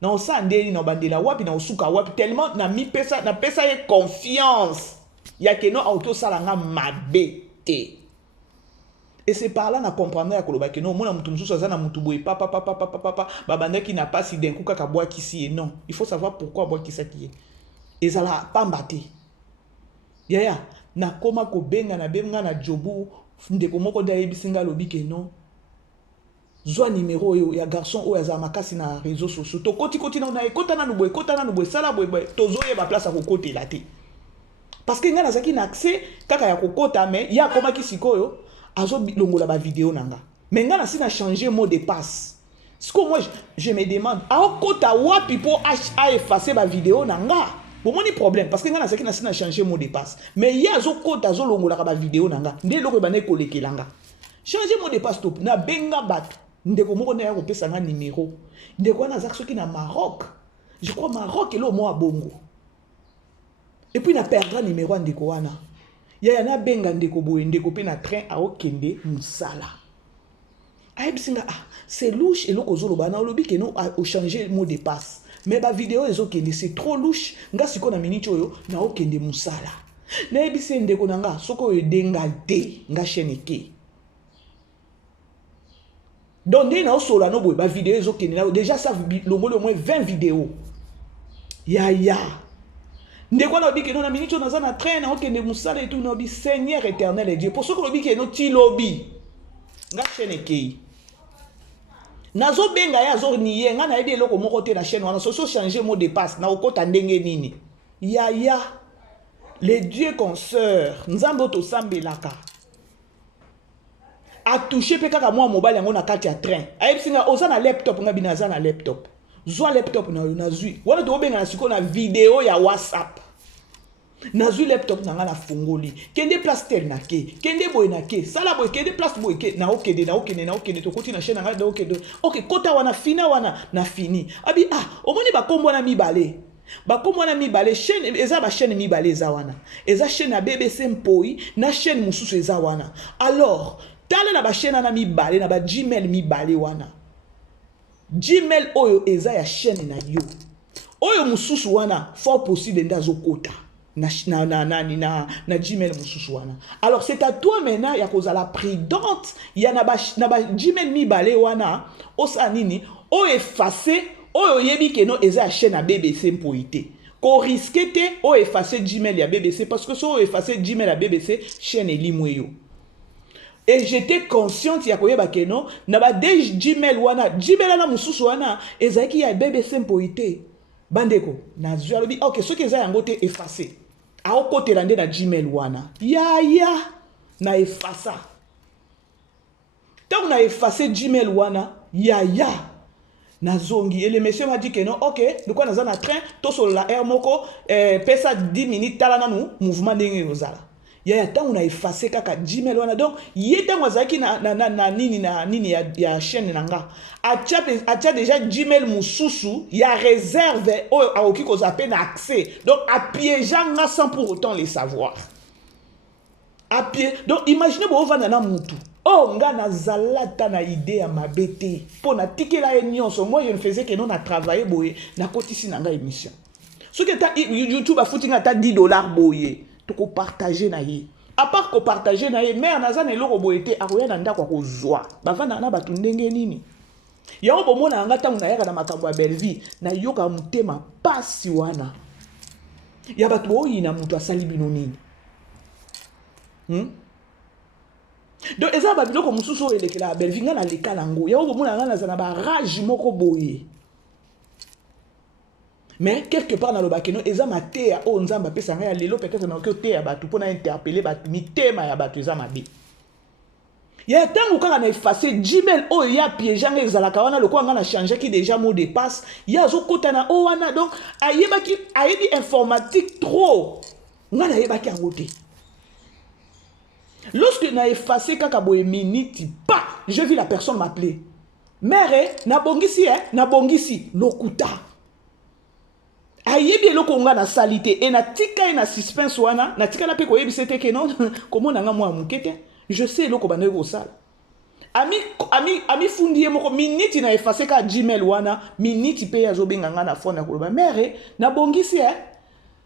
Na osandeli na bandela wapi na osuka wapi tellement na mi pesa na pesa ye confiance. Ya que no auto salanga mabete. Et c'est par là na comprendre ya koloba que non mona mutu mususu azana mutu boye papa babanda qui n'a pas si d'un coup kaka bois kisi non il faut savoir pourquoi bois kisa qui est ezala pambate yaya na koma ko benga na jobu ndeko moko da yebisinga lobi que non zwa numéro yo ya garçon o ya makasi na réseaux sociaux to koti na ekota na nuboy sala boy tozoye ba place à kokote la te parce que nga nazaki na accès kaka ya kokota mais ya koma kisikoyo azo longola ba vidéo nanga. Mais nga na si na changer mot de passe. Ce que moi je me demande, a kota wapi pour a effacer ba vidéo nanga. Bon mon problème parce que nga na si na changer mot de passe. Mais ya zo kota azo longola ba vidéo nanga. Nde loko ba ne kolekelanga. Changer mot de passe top na benga batu. Ndeko moko na ya ko pesa nga numéro. Ndeko na zak soki na Maroc. Je crois Maroc est le mot à Bongo. Et puis na perdra numéro ndeko wana. Ya na benga ndeko boye ndeko pe na train a okende musala. Aibsinga c'est louche et loko zolo bana olobi ke no a changer mot de passe. Mais ba vidéo ezokende c'est trop louche nga siko na minute oyo na okende musala. Na ebise ndeko nanga soko edenga te nga chaîne ke. Donc dès na osola no boye ba vidéo ezokende na déjà ça longolo au moins 20 vidéos. Ya ndeko na obi ke no na minute na za na train na okende musala et tout na obi Seigneur éternel et Dieu pour ce que obi ke no ti lobi nga chaîne kei nazo benga ya zo niye nga na ede loko moko te na chaîne wana so changer mot de passe na okota ndenge nini ya le Dieu consoeur nzambo to sambelaka a touché pe kaka moi mobile yango na kati ya train ayebsinga oza na laptop nga binaza na laptop zwa laptop na yo nazui wana to benga na siko na vidéo ya WhatsApp nazui laptop na nga na fungoli kende place tel na ke kende boy na ke sala boy kende place boy ke na okende to koti na chaîne nga de okende OK kota wana fina wana na fini abi omoni ba kombo na mibale bakombo na mibale chaîne eza ba chaîne mibale eza wana eza chaîne na BBC Mpoi na chaîne mususu eza wana alors tala na ba chaîne na mibale na ba Gmail mibale wana Gmail oyo eza ya chaîne na yo oyo mususu wana fort possible ndazo kota na Gmail mususu wana. Alors c'est à toi maintenant ya kozala prudente ya na ba Gmail mibale wana osa nini o effacer o yebi ke no eza chaîne na BBC mpoite ko risque te o effacer Gmail ya BBC parce que so o effacer Gmail ya BBC chaîne elimweyo. Et j'étais consciente ya koyeba ke no na ba de Gmail wana na mususu wana ezaki ya BBC mpoite bandeko na zwa OK ce que eza yango te effacer a côté rande na Gmail wana ya na effacer tant na effacer Gmail wana ya na zongi et le monsieur m'a dit que non OK de quoi naza na train to sur la air moko pesa 10 minutes tala nanu mouvement ndenge rozala ya tant na effacer kaka Gmail wana donc yeta mwazaki na nini ya chaîne nanga atia déjà Gmail mususu ya réserve a oki ko zaper na accès donc a piéger nga sans pour autant les savoir a pied donc imaginez bo vanda na mutu oh nga na zalata na idée ya mabete pour na tikela nyonso moi je ne faisais que non na travailler boye na kotisi nanga émission ce que ta YouTube a foutu ta $10 boye to ko partager na ye à part ko partager na ye mais na zana eloko boye te akoya na ndako ko zwa bavanda na batu ndenge nini yango bomona nga tangu na yaka na makambo ya Belleville na yoka mutema pasi wana ya batu oyi na mutu asali bino nini donc eza ba biloko mususu elekela Belleville nga na lekala ngo yango bomona nga na zana ba rage moko boye mais quelque part dans le bakeno eza matea o nzamba pesa nga ya lelo peut-être na ko te ya batu pona interpeller batu mitema ya batu eza mabe ya tango kaka na effacer Gmail o ya piège nga ezalaka wana lokwa nga na changer ki déjà mot de passe ya zo kota na o wana donc ayebaki ayebi informatique trop nga na yebaki angote lorsque na effacé kaka boye minute pas je vis la personne m'appeler mère na bongisi lokuta ayebi eloko nga na salite et na tika et na suspense wana na tika na pe ko yebi c'était que non comment nga moi mukete je sais eloko bana ko sala ami fundi moko minute na effacé ka Gmail wana minute pe ya zo benga nga na phone na ko ba mère na bongisi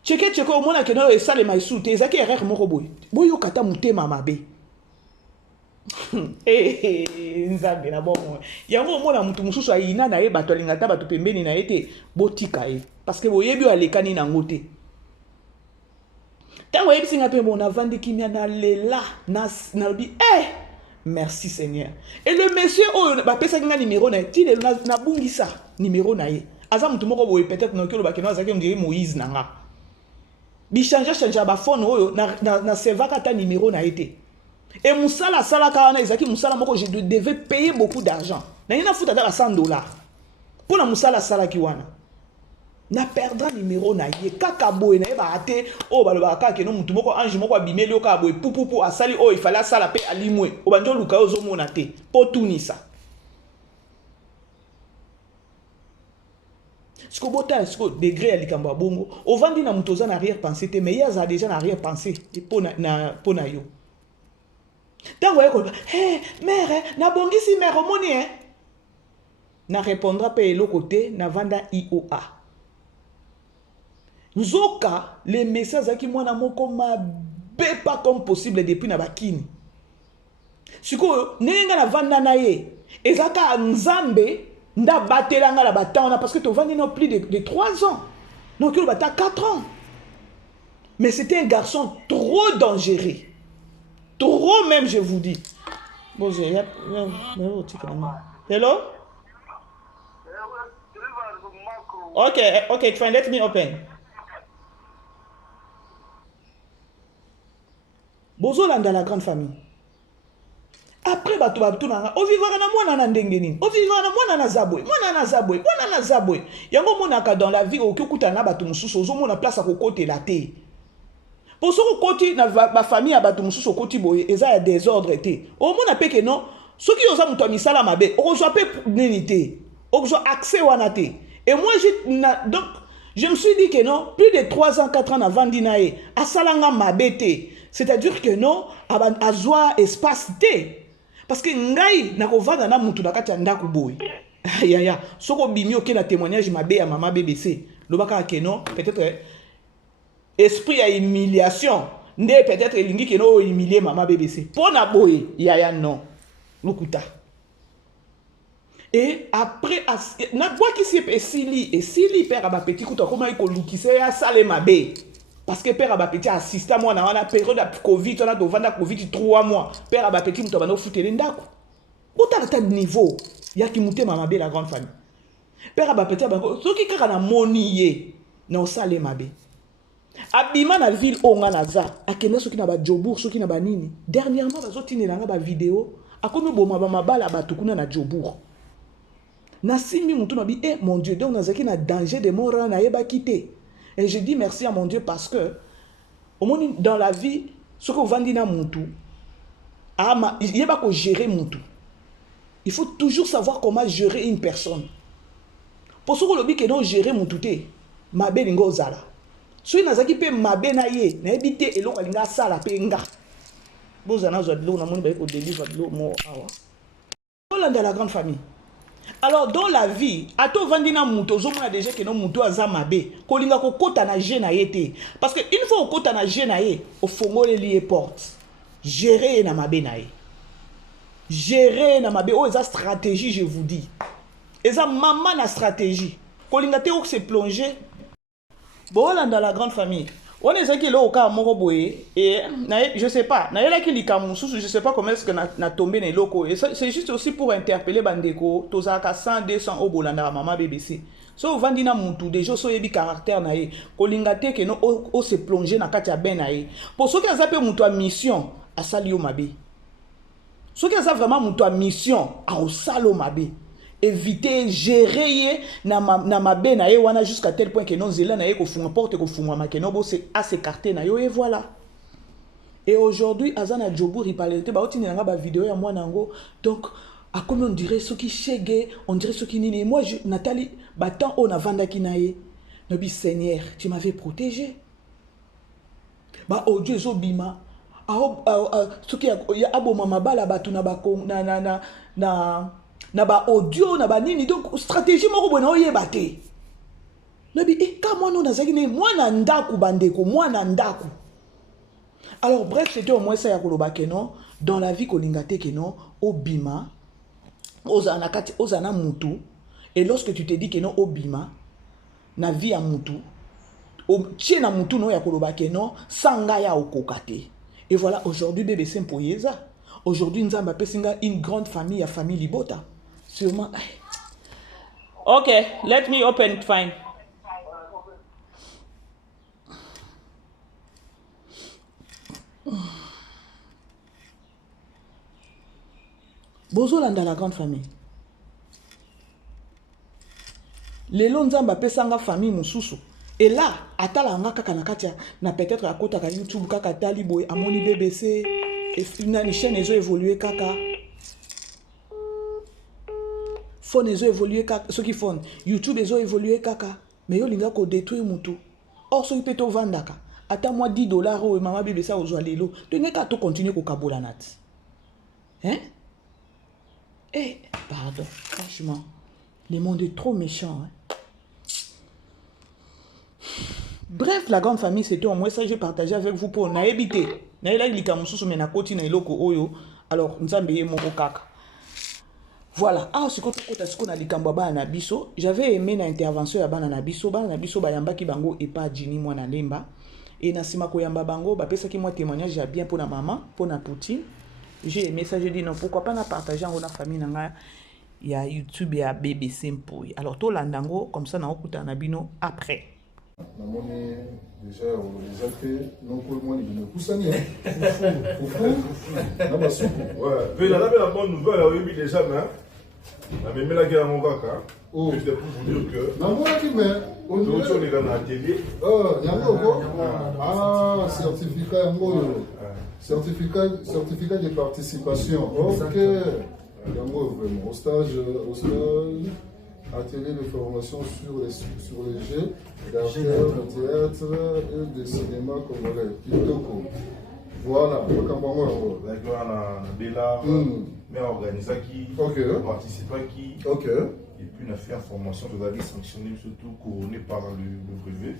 cheke o mona ke no esale maisute ezaki erreur moko boyo kata mutema mabe nzambe na bomo yango mona mutu mususu ayina na ye bato alingata bato pembeni na ete botika ye parce que boyebi alekani na ngote tango yebisinga pe bon avandi kimia na lela na bi merci Seigneur et le monsieur oh ba pesa kinga numéro na ti na bungisa numéro na ye aza mutu moko boye peut-être no kelo bakeno azaki on dirait Moïse nanga bi changer ba phone oyo na sevaka ta numéro na été et musala sala ka wana ezaki musala moko je devais payer beaucoup d'argent na ina futa ta $100 pour na musala sala ki wana na perdra numéro na ye kaka boye na ba ate o baloba kaka no mutu moko ange moko abimeli o ka boye pupupu asali o il fallait sala pe alimwe o banjo luka ozo mona te po tunisa ce que bota ce que degré ya likambo bongo o vandi na mutu za na arrière pensée te mais ya déjà na arrière pensée et pona yo tango yeko mère na bongisi mère omoni na répondra pe eloko te na vanda IOA nzoka les messages aki mwana moko mabe pas comme possible depuis na bakini sikoyo nenga na vanda na ye ezaka nzambe nda batelanga la batana parce que tu vandi non plus de 3 ans donc il bata 4 ans mais c'était un garçon trop dangereux trop même je vous dis bon hello okay try let me open bozolanda la grande famille après bato nanga o vivara na mwana na ndenge nini o vivara na mwana na zabwe yango monaka dans la vie okukuta na bato mususu ozo mona place akokotela te pour ce koti na ba famille ya bato mususu okoti boye eza ya désordre te o mona pe que non soki oza muto misala mabe okozwa pe nini te okozwa accès wana te et moi donc je me suis dit que non plus de 3 ans 4 ans avant dinae asalanga mabe te c'est-à-dire que non azwa espace te parce que ngai nakovanda na mutu nakati ya ndako boy ya soko bimi oke na témoignage mabe ya mama BBC lobaka ke non peut-être esprit à humiliation. Ne peut-être elingi qui no humilier maman BBC. Pour na boye, yaya non. Lukuta. Et après, na bois qui s'est et Sili père à petit coup comment il kolukise ya sale mabe. Parce que père à petit assisté à moi dans la période de Covid, on a devant Covid 3 mois. Père à petit muto bano fouter ndako. Autant de niveau, il y a qui monte maman bé la grande famille. Père à petit bango, ceux qui kaka na monier non sale mabe. Abima na ville onga naza akenda soki na ba Jobour soki na ba nini dernièrement bazotine na ba vidéo akomi boma ba mabala batukuna na Jobour na simi mutu na bi mon Dieu donc nazaki na danger de mort na yeba quitter et je dis merci à mon Dieu parce que au moins dans la vie ce que vandi na mutu ama yeba ko gérer mutu il faut toujours savoir comment gérer une personne pour ce que le bi que non gérer mutu te mabe lingo zala. Si vous avez un mabe na ye, na ebite eloko alinga sala pe nga. Bozana zo de l'eau na moni ba ko délivre de l'eau mo awa. Dans la grande famille. Alors dans la vie, ato vandina muto zo mona déjà que non muto aza mabe, ko linga ko kota na je na yete. Parce que une fois au kota na je na ye, au fongole lié porte. Gérer na mabe na ye. Gérer na mabe o eza stratégie je vous dis. Eza maman na stratégie. Ko linga te o se plonger. Bon, dans la grande famille, on est là qui est là au cas Moroboé et je sais pas, je sais pas comment est-ce que na tombé les locaux et c'est juste aussi pour interpeller Bandeko, tozaka 100 200 au bolanda maman BBC. So vandina muntu déjà so yebi caractère na ye, kolingate que no o se plonger na katia ben na ye. Pour ceux qui ont appelé muntu a mission à salio mabe. Ceux qui ont vraiment muntu a mission à osalo mabe. Éviter gérer na mabe na ye wana jusqu'à tel point que non zela na ye ko funga porte ko funga ma que non bo c'est à s'écarter na yo et voilà. Et aujourd'hui azana Jobour il parlait ba otini nga ba vidéo ya moi nango donc à comme on dirait ceux qui chege on dirait ceux qui nini moi Nathalie ba tant on a vanda ki na ye no bi Seigneur tu m'avais protégé ba oh Dieu zo bima ceux qui ya abo mama bala batu na ba na ba audio na ba nini donc stratégie moko bona oyebate nabi kama no nazaki ne mwana ndaku bandeko mwana ndaku. Alors bref c'était au moins ça ya koloba keno dans la vie kolingate keno obima ozana kati ozana mutu et lorsque tu te dis que non obima na vie ya mutu tie na mutu no ya koloba keno sanga ya okokate. Et voilà aujourd'hui bébé Sempoyeza aujourd'hui nzamba pesinga une grande famille ya famille Libota. Sûrement. Okay, let me open it fine. Bozo dans la grande famille. Les lonzamba pesanga famille mususu. Et là, atala nga kaka nakatia na peut-être à kota ka YouTube kaka taliboy amoni BBC et une chaîne ezo évoluer kaka. Phone ezo évoluer kaka ceux qui font YouTube ezo évoluer kaka mais yo linga ko détruire mutu. Or ceux qui peto vandaka. Attends moi $10 ou maman BBC ozo lelo. Tu n'es qu'à tout continuer ko kabola nat. Hein? Eh, pardon, franchement, le monde est trop méchant. Hein? Bref, la grande famille, c'était au moins ça que j'ai partagé avec vous pour naébiter. Alors, nous avons voilà. Ah, c'est quand on a dit que j'avais aimé l'intervention de Bana Nabiso. Bana Nabiso, Bayamba qui bango et pas Jini Mwana Lemba. Et Nasima Koyamba Bango, parce que moi témoignage, j'ai bien pour la maman, pour la Poutine. J'ai aimé ça, je dis non, pourquoi pas partager en la famille. Il y a YouTube et BBC Mpoui. Alors, tout l'andango, comme ça, on a écouté un abino après. Déjà, on a fait non pour moi, il me pousse à nier. Ouais, la bonne nouvelle, on a déjà, mais même la guerre à mon vaca. Oh, c'était pour vous dire que. Non, moi, qui met. On est dans l'atelier. Oh, il y a un certificat, certificat de participation. Ok. Il y a vraiment au stage, atelier de formation sur les jeux d'art, de théâtre et de cinéma congolais. Kitoko. Voilà, donc on va voir. Bella, mais organiser qui, participer qui, et puis on a fait une formation de la vie sanctionnée, surtout couronnée par le brevet.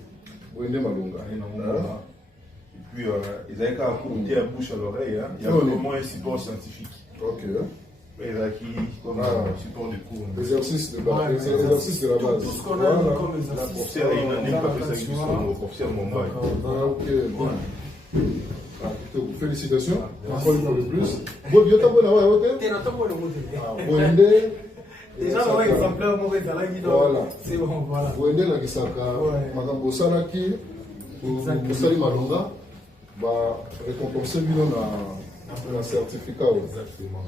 Wende Malonga. Et puis, ils avaient qu'à côté la bouche à l'oreille. Il y a vraiment un support scientifique. Ok. Et là, qui comme support de cours. Exercice de la base. Tout ce qu'on a mis comme exercice. La professeur, il n'a pas fait ça avec le professeur Mombaï. Ok, bon. Félicitations. Encore une fois de plus. Bon, il y a un bon avoir Wende. Déjà, on va exemplaire, on va être là. Voilà. C'est bon, voilà. Wende la Gisaka. Madame Bossalaki. Bosali Malonga. Va récompenser lui dans un certificat. Exactement.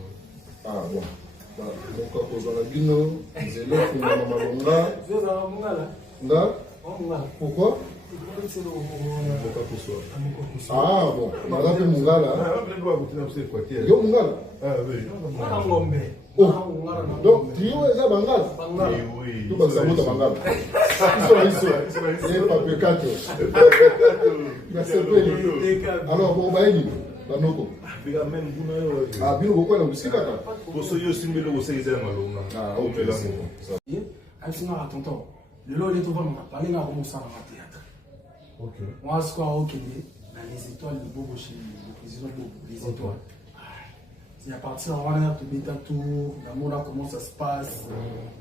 Ah bon. Donc, à cause de la bino, les élèves qui ont Malonga. Pourquoi? Ah bon, madame Mungala. Yo Mungala. Ah oui. Oh, donc trio est à Bangala. Oui. Tout le monde est à Bangala. Ils sont pas pécato. Alors, bon, bah, il Banoko. Ah, bien, pourquoi la musique là? Pour ceux qui sont au CISM, ah, ok, là, le lot est ouvert, on a parlé dans le théâtre. ok. Moi, ce qu'on a dans les étoiles, le beau chez le président de les étoiles. C'est à partir de là, tu mets ta tour, comment ça se passe.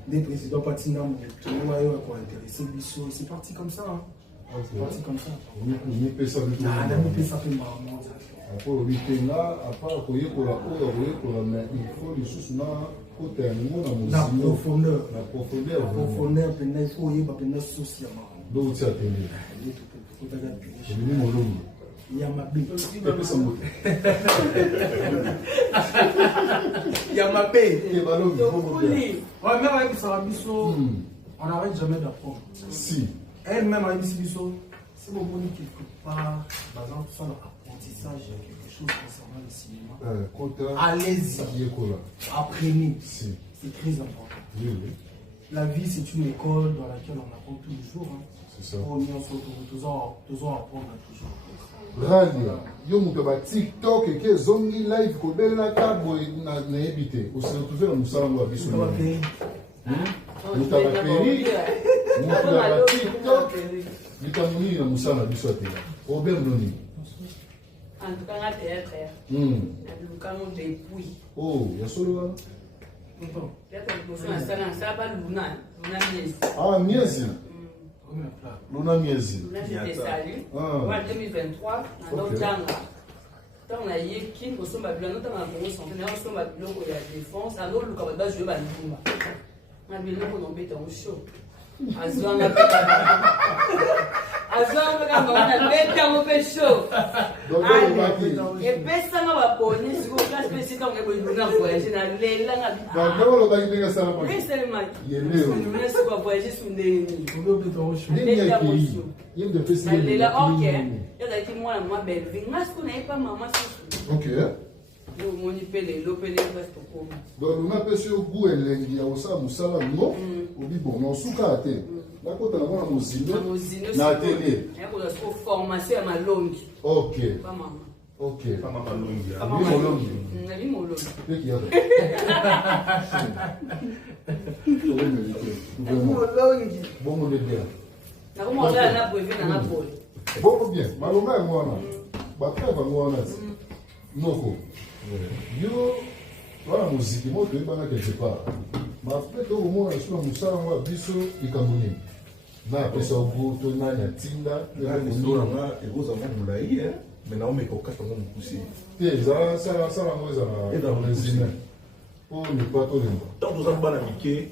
Des présidents partis dans le tour, on a intéressé Bissot. C'est parti comme ça. C'est parti comme ça. On peut ça du tout. Ah, on peut ça fait marrant. Après, on peut là, après, on peut mais il faut les choses là. La profondeur. La profondeur. La profondeur, il faut y avoir social. Donc, tu as tenu. Il y a ma bille. Il Il y a ma paix. Ouais, même avec Sarah Bissot, on n'arrête jamais d'apprendre. Si. Elle-même avec Bissot, si vous voulez quelque part, par exemple, sur l'apprentissage, quelque chose concernant le cinéma, allez-y. Apprenez. Si. C'est très important. Oui, oui. La vie, c'est une école dans laquelle on apprend tous les jours. C'est ça. On y se retrouve toujours apprendre toujours. Radio. Yo mutoba TikTok et que zongi live ko bella kabo na ebité. O se retrouver dans musala ngo abiso. Mutaba peri. Mutaba TikTok. Mitamuni na musala biso te. O ben noni. En tout cas, la théâtre. Le canon depuis. Oh, ya solo. Bon, théâtre ça va Luna Miezi. Ah, Miezi. Luna Miezi. Luna, je te salue. Ouais, 2023, dans le Djanga. On a eu qui pour son babylone, notamment en Congo, on a son babylone pour la défense, à l'autre, le Kababa joué à Luma. On a vu le qu'on embête en show. À Zouan, on a bête en show. Et personne n'a pas connu ce qu'on a spécifié dans le Luna voyage. On a l'élan à oui, c'est le match. On a voyagé sur des il a ok. Il y a qui moi belle. Moi ce qu'on n'avait pas maman c'est. Ok. Mon ipele l'opele reste comme. Donc on a perçu au goût elengi ya osa musala no. Obi bon non suka te. La kota na bona muzino. Na télé. Il y a pour formation à ma longue. Ok. Pas maman. Ok. Pas maman longue. Pas maman longue. Na vie mon longue. Qui y a? Mon longue. Bon on est bien. Na comment ça na brevet na pole. Bon bien. Maloma ngwana. Ba treva ngwana. Noko. Yo voilà musique moi que bana quelque part. Ma peut au moins je suis musala moi biso ikamuni. Na pesa ogo to na na tinda na ndora ma egoza mwana mulai mais na omeko kata ngo mukusi. Te ça moi ça et dans les humains. Oh ne pas tout le monde. Tant nous avons bana mike.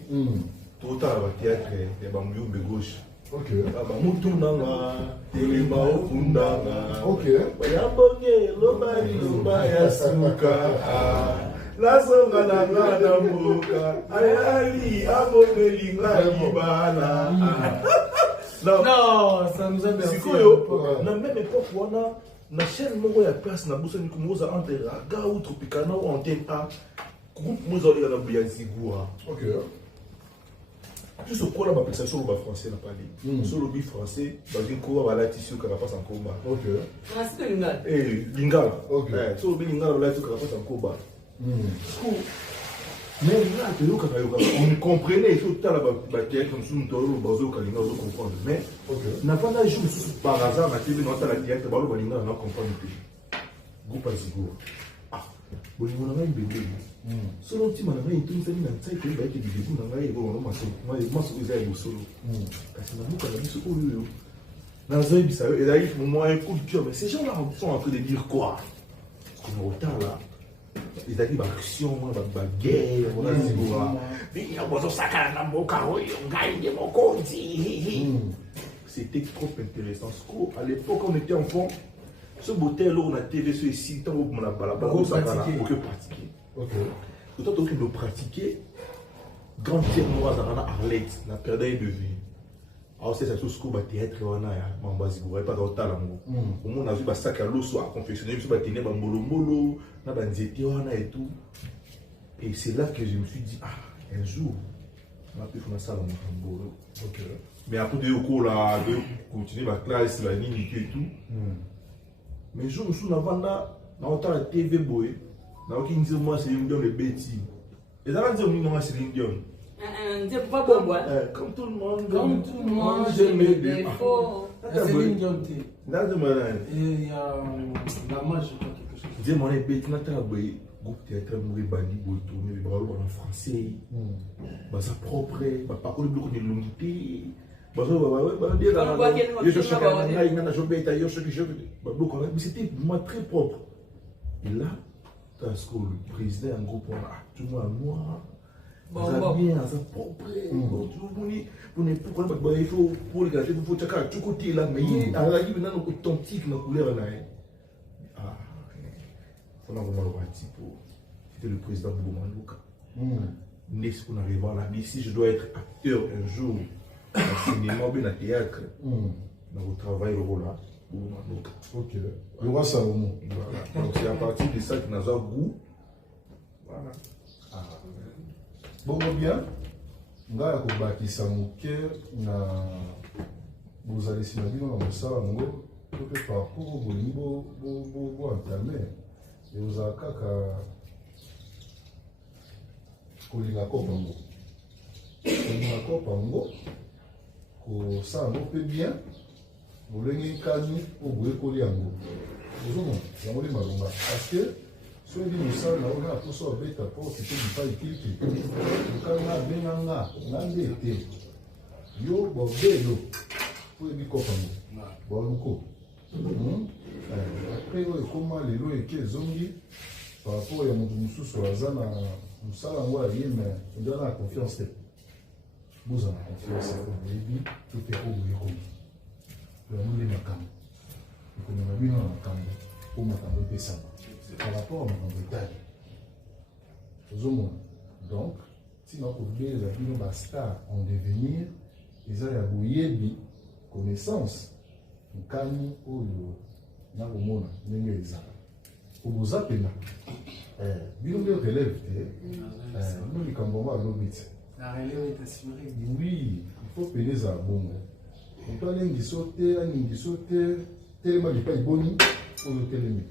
Tout à la théâtre et ba muyombe gauche. Ok. Ba mutu nanga elima okundanga. Ok. Bayamboke loba ya suka. La songa na ngana mboka. Ayali aboneli ngibala. Non, ça nous a bercé. Sikoyo, na même époque wana na chaîne moko ya place na boso ni kumoza entre Raga ou Tropicana ou Antenne A. Groupe moza oli na buya zigua. Ok. Tout ce qu'on a appelé sur le français n'a pas dit. Sur le bi français, dans une cour à la tissu qui passe en combat. Ok. Ah c'est Lingala. Eh Lingala. Ok. Sur le bi Lingala la tissu qui passe en combat. Mais là, on comprenait, il faut tout à la comme si nous comprendre. Mais, n'a pas d'âge, par hasard, la TV, on a la directe, on a comprendre. Groupe à Zigo. Ah, bon, on a un bébé. Solo petit, on a un tout, ça n'a pas été bête, il dit, on a un bon, moi, c'est solo. Parce que nous, quand on a vu ce coup, dans un bissau, et là, il faut moi un coup de cœur, mais ces gens-là sont en train de dire quoi? Parce qu'on est autant là. Ils ont dit action, guerre, on a dit c'était trop intéressant. À l'époque, on était enfant. Ce beauté là, on a TV sur ici, tant qu'on a pratiquer. Autant que nous pratiquer, grand tiers noir dans la Arlette, la perte de vie. Alors c'est ça tout ce qu'on va théâtre on a mambazi vous pas dans talent au moins on a vu sac à l'eau soit confectionné sur tenir bambolo molo na banzete on a et tout et c'est là que je me suis dit ah un jour on a pu faire ça dans mon bambolo mais après de cours là de continuer ma classe la ligne et tout mais jour sous la vanda na autant la TV boy na aucun dire moi c'est une les bêtises et là on dit moi c'est une comme tout le monde, j'ai mes défauts. C'est une gueule. Il y a la marge, je crois quelque chose. Dis moi les bêtes, n'a pas groupe théâtre mourir bandi pour tourner les bras en français. Bah ça propre, bah pas le bloc de l'unité. Bah ça dire je cherche un na job bête ailleurs ce que je bah bloc mais c'était moi très propre. Et là parce que le président un groupe tout le monde moi bien, ça propre. Il faut pour les gars, il faut checker tout côté là, mais il y a maintenant authentique dans la couleur là. Ah, on a vraiment le type. C'était le président Boumandouka. N'est-ce qu'on arrive là, mais si je dois être acteur un jour, au cinéma ou bien au théâtre, dans le travail, le rôle là, Boumandouka. Ok. Le roi Salomon. Voilà. Donc c'est à partir de ça que nous avons goût. Voilà. Bon, bien, nga ya kobakisa moke na bozalisi na bino na mosala yango to mpe parcours bolingi boentame eozala kaka kolinga kopa yango kosala yango mpe bien bolenge nkani mpo boyekoli yango ozomona yango nde malonga parce que soki mosala na oyo na poso abeta mpo okite bipai kiliki okanga abenga nga nde ete yo bobelo po yebi kopango baluko apres oyo ekoma lelo eke ezongi par rapport ya moto mosusu aza na mosala yango aye me eza na confiance te bozala na confiance oyebi to te oboyekomi yango nde makambo ekomema bino na makambo po makambo epesama par rapport à mon détail. Donc, si nous avons des stars en devenir, ils ont des connaissances. Nous avons des relève. La relève est assurée. Oui, il faut payer les abonnés. On peut aller sauter, tellement de pays boni pour le télémi.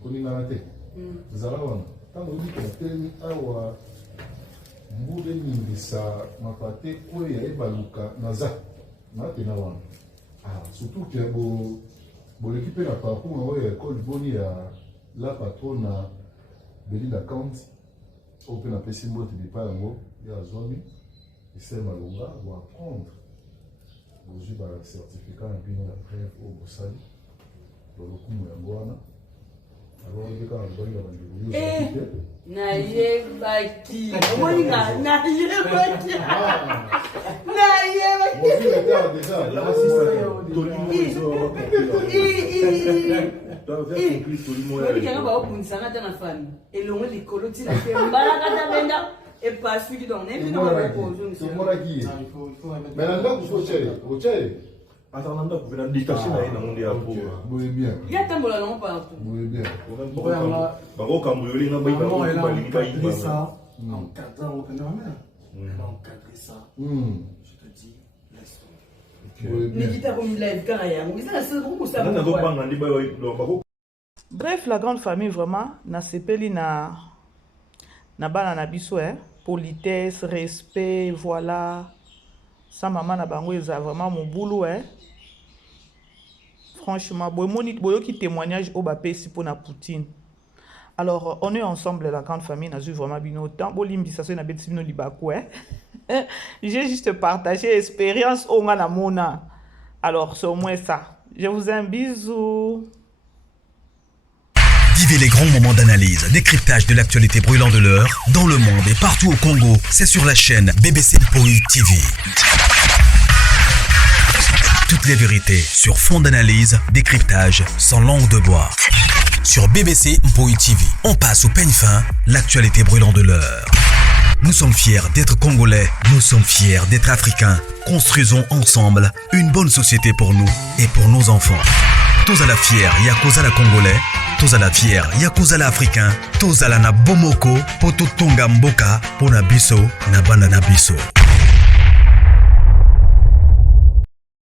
Zalawana, tant que tu awa mbude ningisa mapate ko ya ebaluka naza na tena wana. Surtout que l'équipe na parcours ya école boni ya la patronne Belinda County au pe na pesi mbote de pa yango ya zone et c'est malonga doit apprendre aujourd'hui par certificat et puis la preuve au Bosali dans le coup yango wana. Nayebaki baopunisanga te na fami elongo likolo ntina te mbalaka ta benda epasuki donc tomonaki mais na ndako fochere Attends, vous venez détacher dans le monde à vous. Oui, bien. Il y a tant de gens partout. Oui, bien. Ça, encadrant au phénomène. Encadrer ça. Je te dis, laisse tomber. Nikita comme live carrière. Mais ça c'est beaucoup ça. Bref, la grande famille vraiment na sepeli na bana na biso politesse, respect, voilà. Ça, maman, na bango, ils ont vraiment mon boulot, hein. Franchement, boyo qui témoignage au bapé si pour na Poutine. Alors, on est ensemble, la grande famille, on a vu vraiment bien autant. J'ai juste partagé l'expérience au Mona. Alors, c'est au moins ça. Je vous aime, bisous. Vivez les grands moments d'analyse, décryptage de l'actualité brûlante de l'heure, dans le monde et partout au Congo. C'est sur la chaîne BBC Mpoï TV. Toutes les vérités sur fond d'analyse, décryptage sans langue de bois. Sur BBC Mpoï TV, on passe au peigne fin, l'actualité brûlante de l'heure. Nous sommes fiers d'être Congolais, nous sommes fiers d'être Africains. Construisons ensemble une bonne société pour nous et pour nos enfants. Tous à la fière, Yakoza la Congolais. Tous à la fière, Yakoza la Africain. Tous à la na Bomoko, Poto Tonga Mboka, Pona Biso, na Banda na Biso.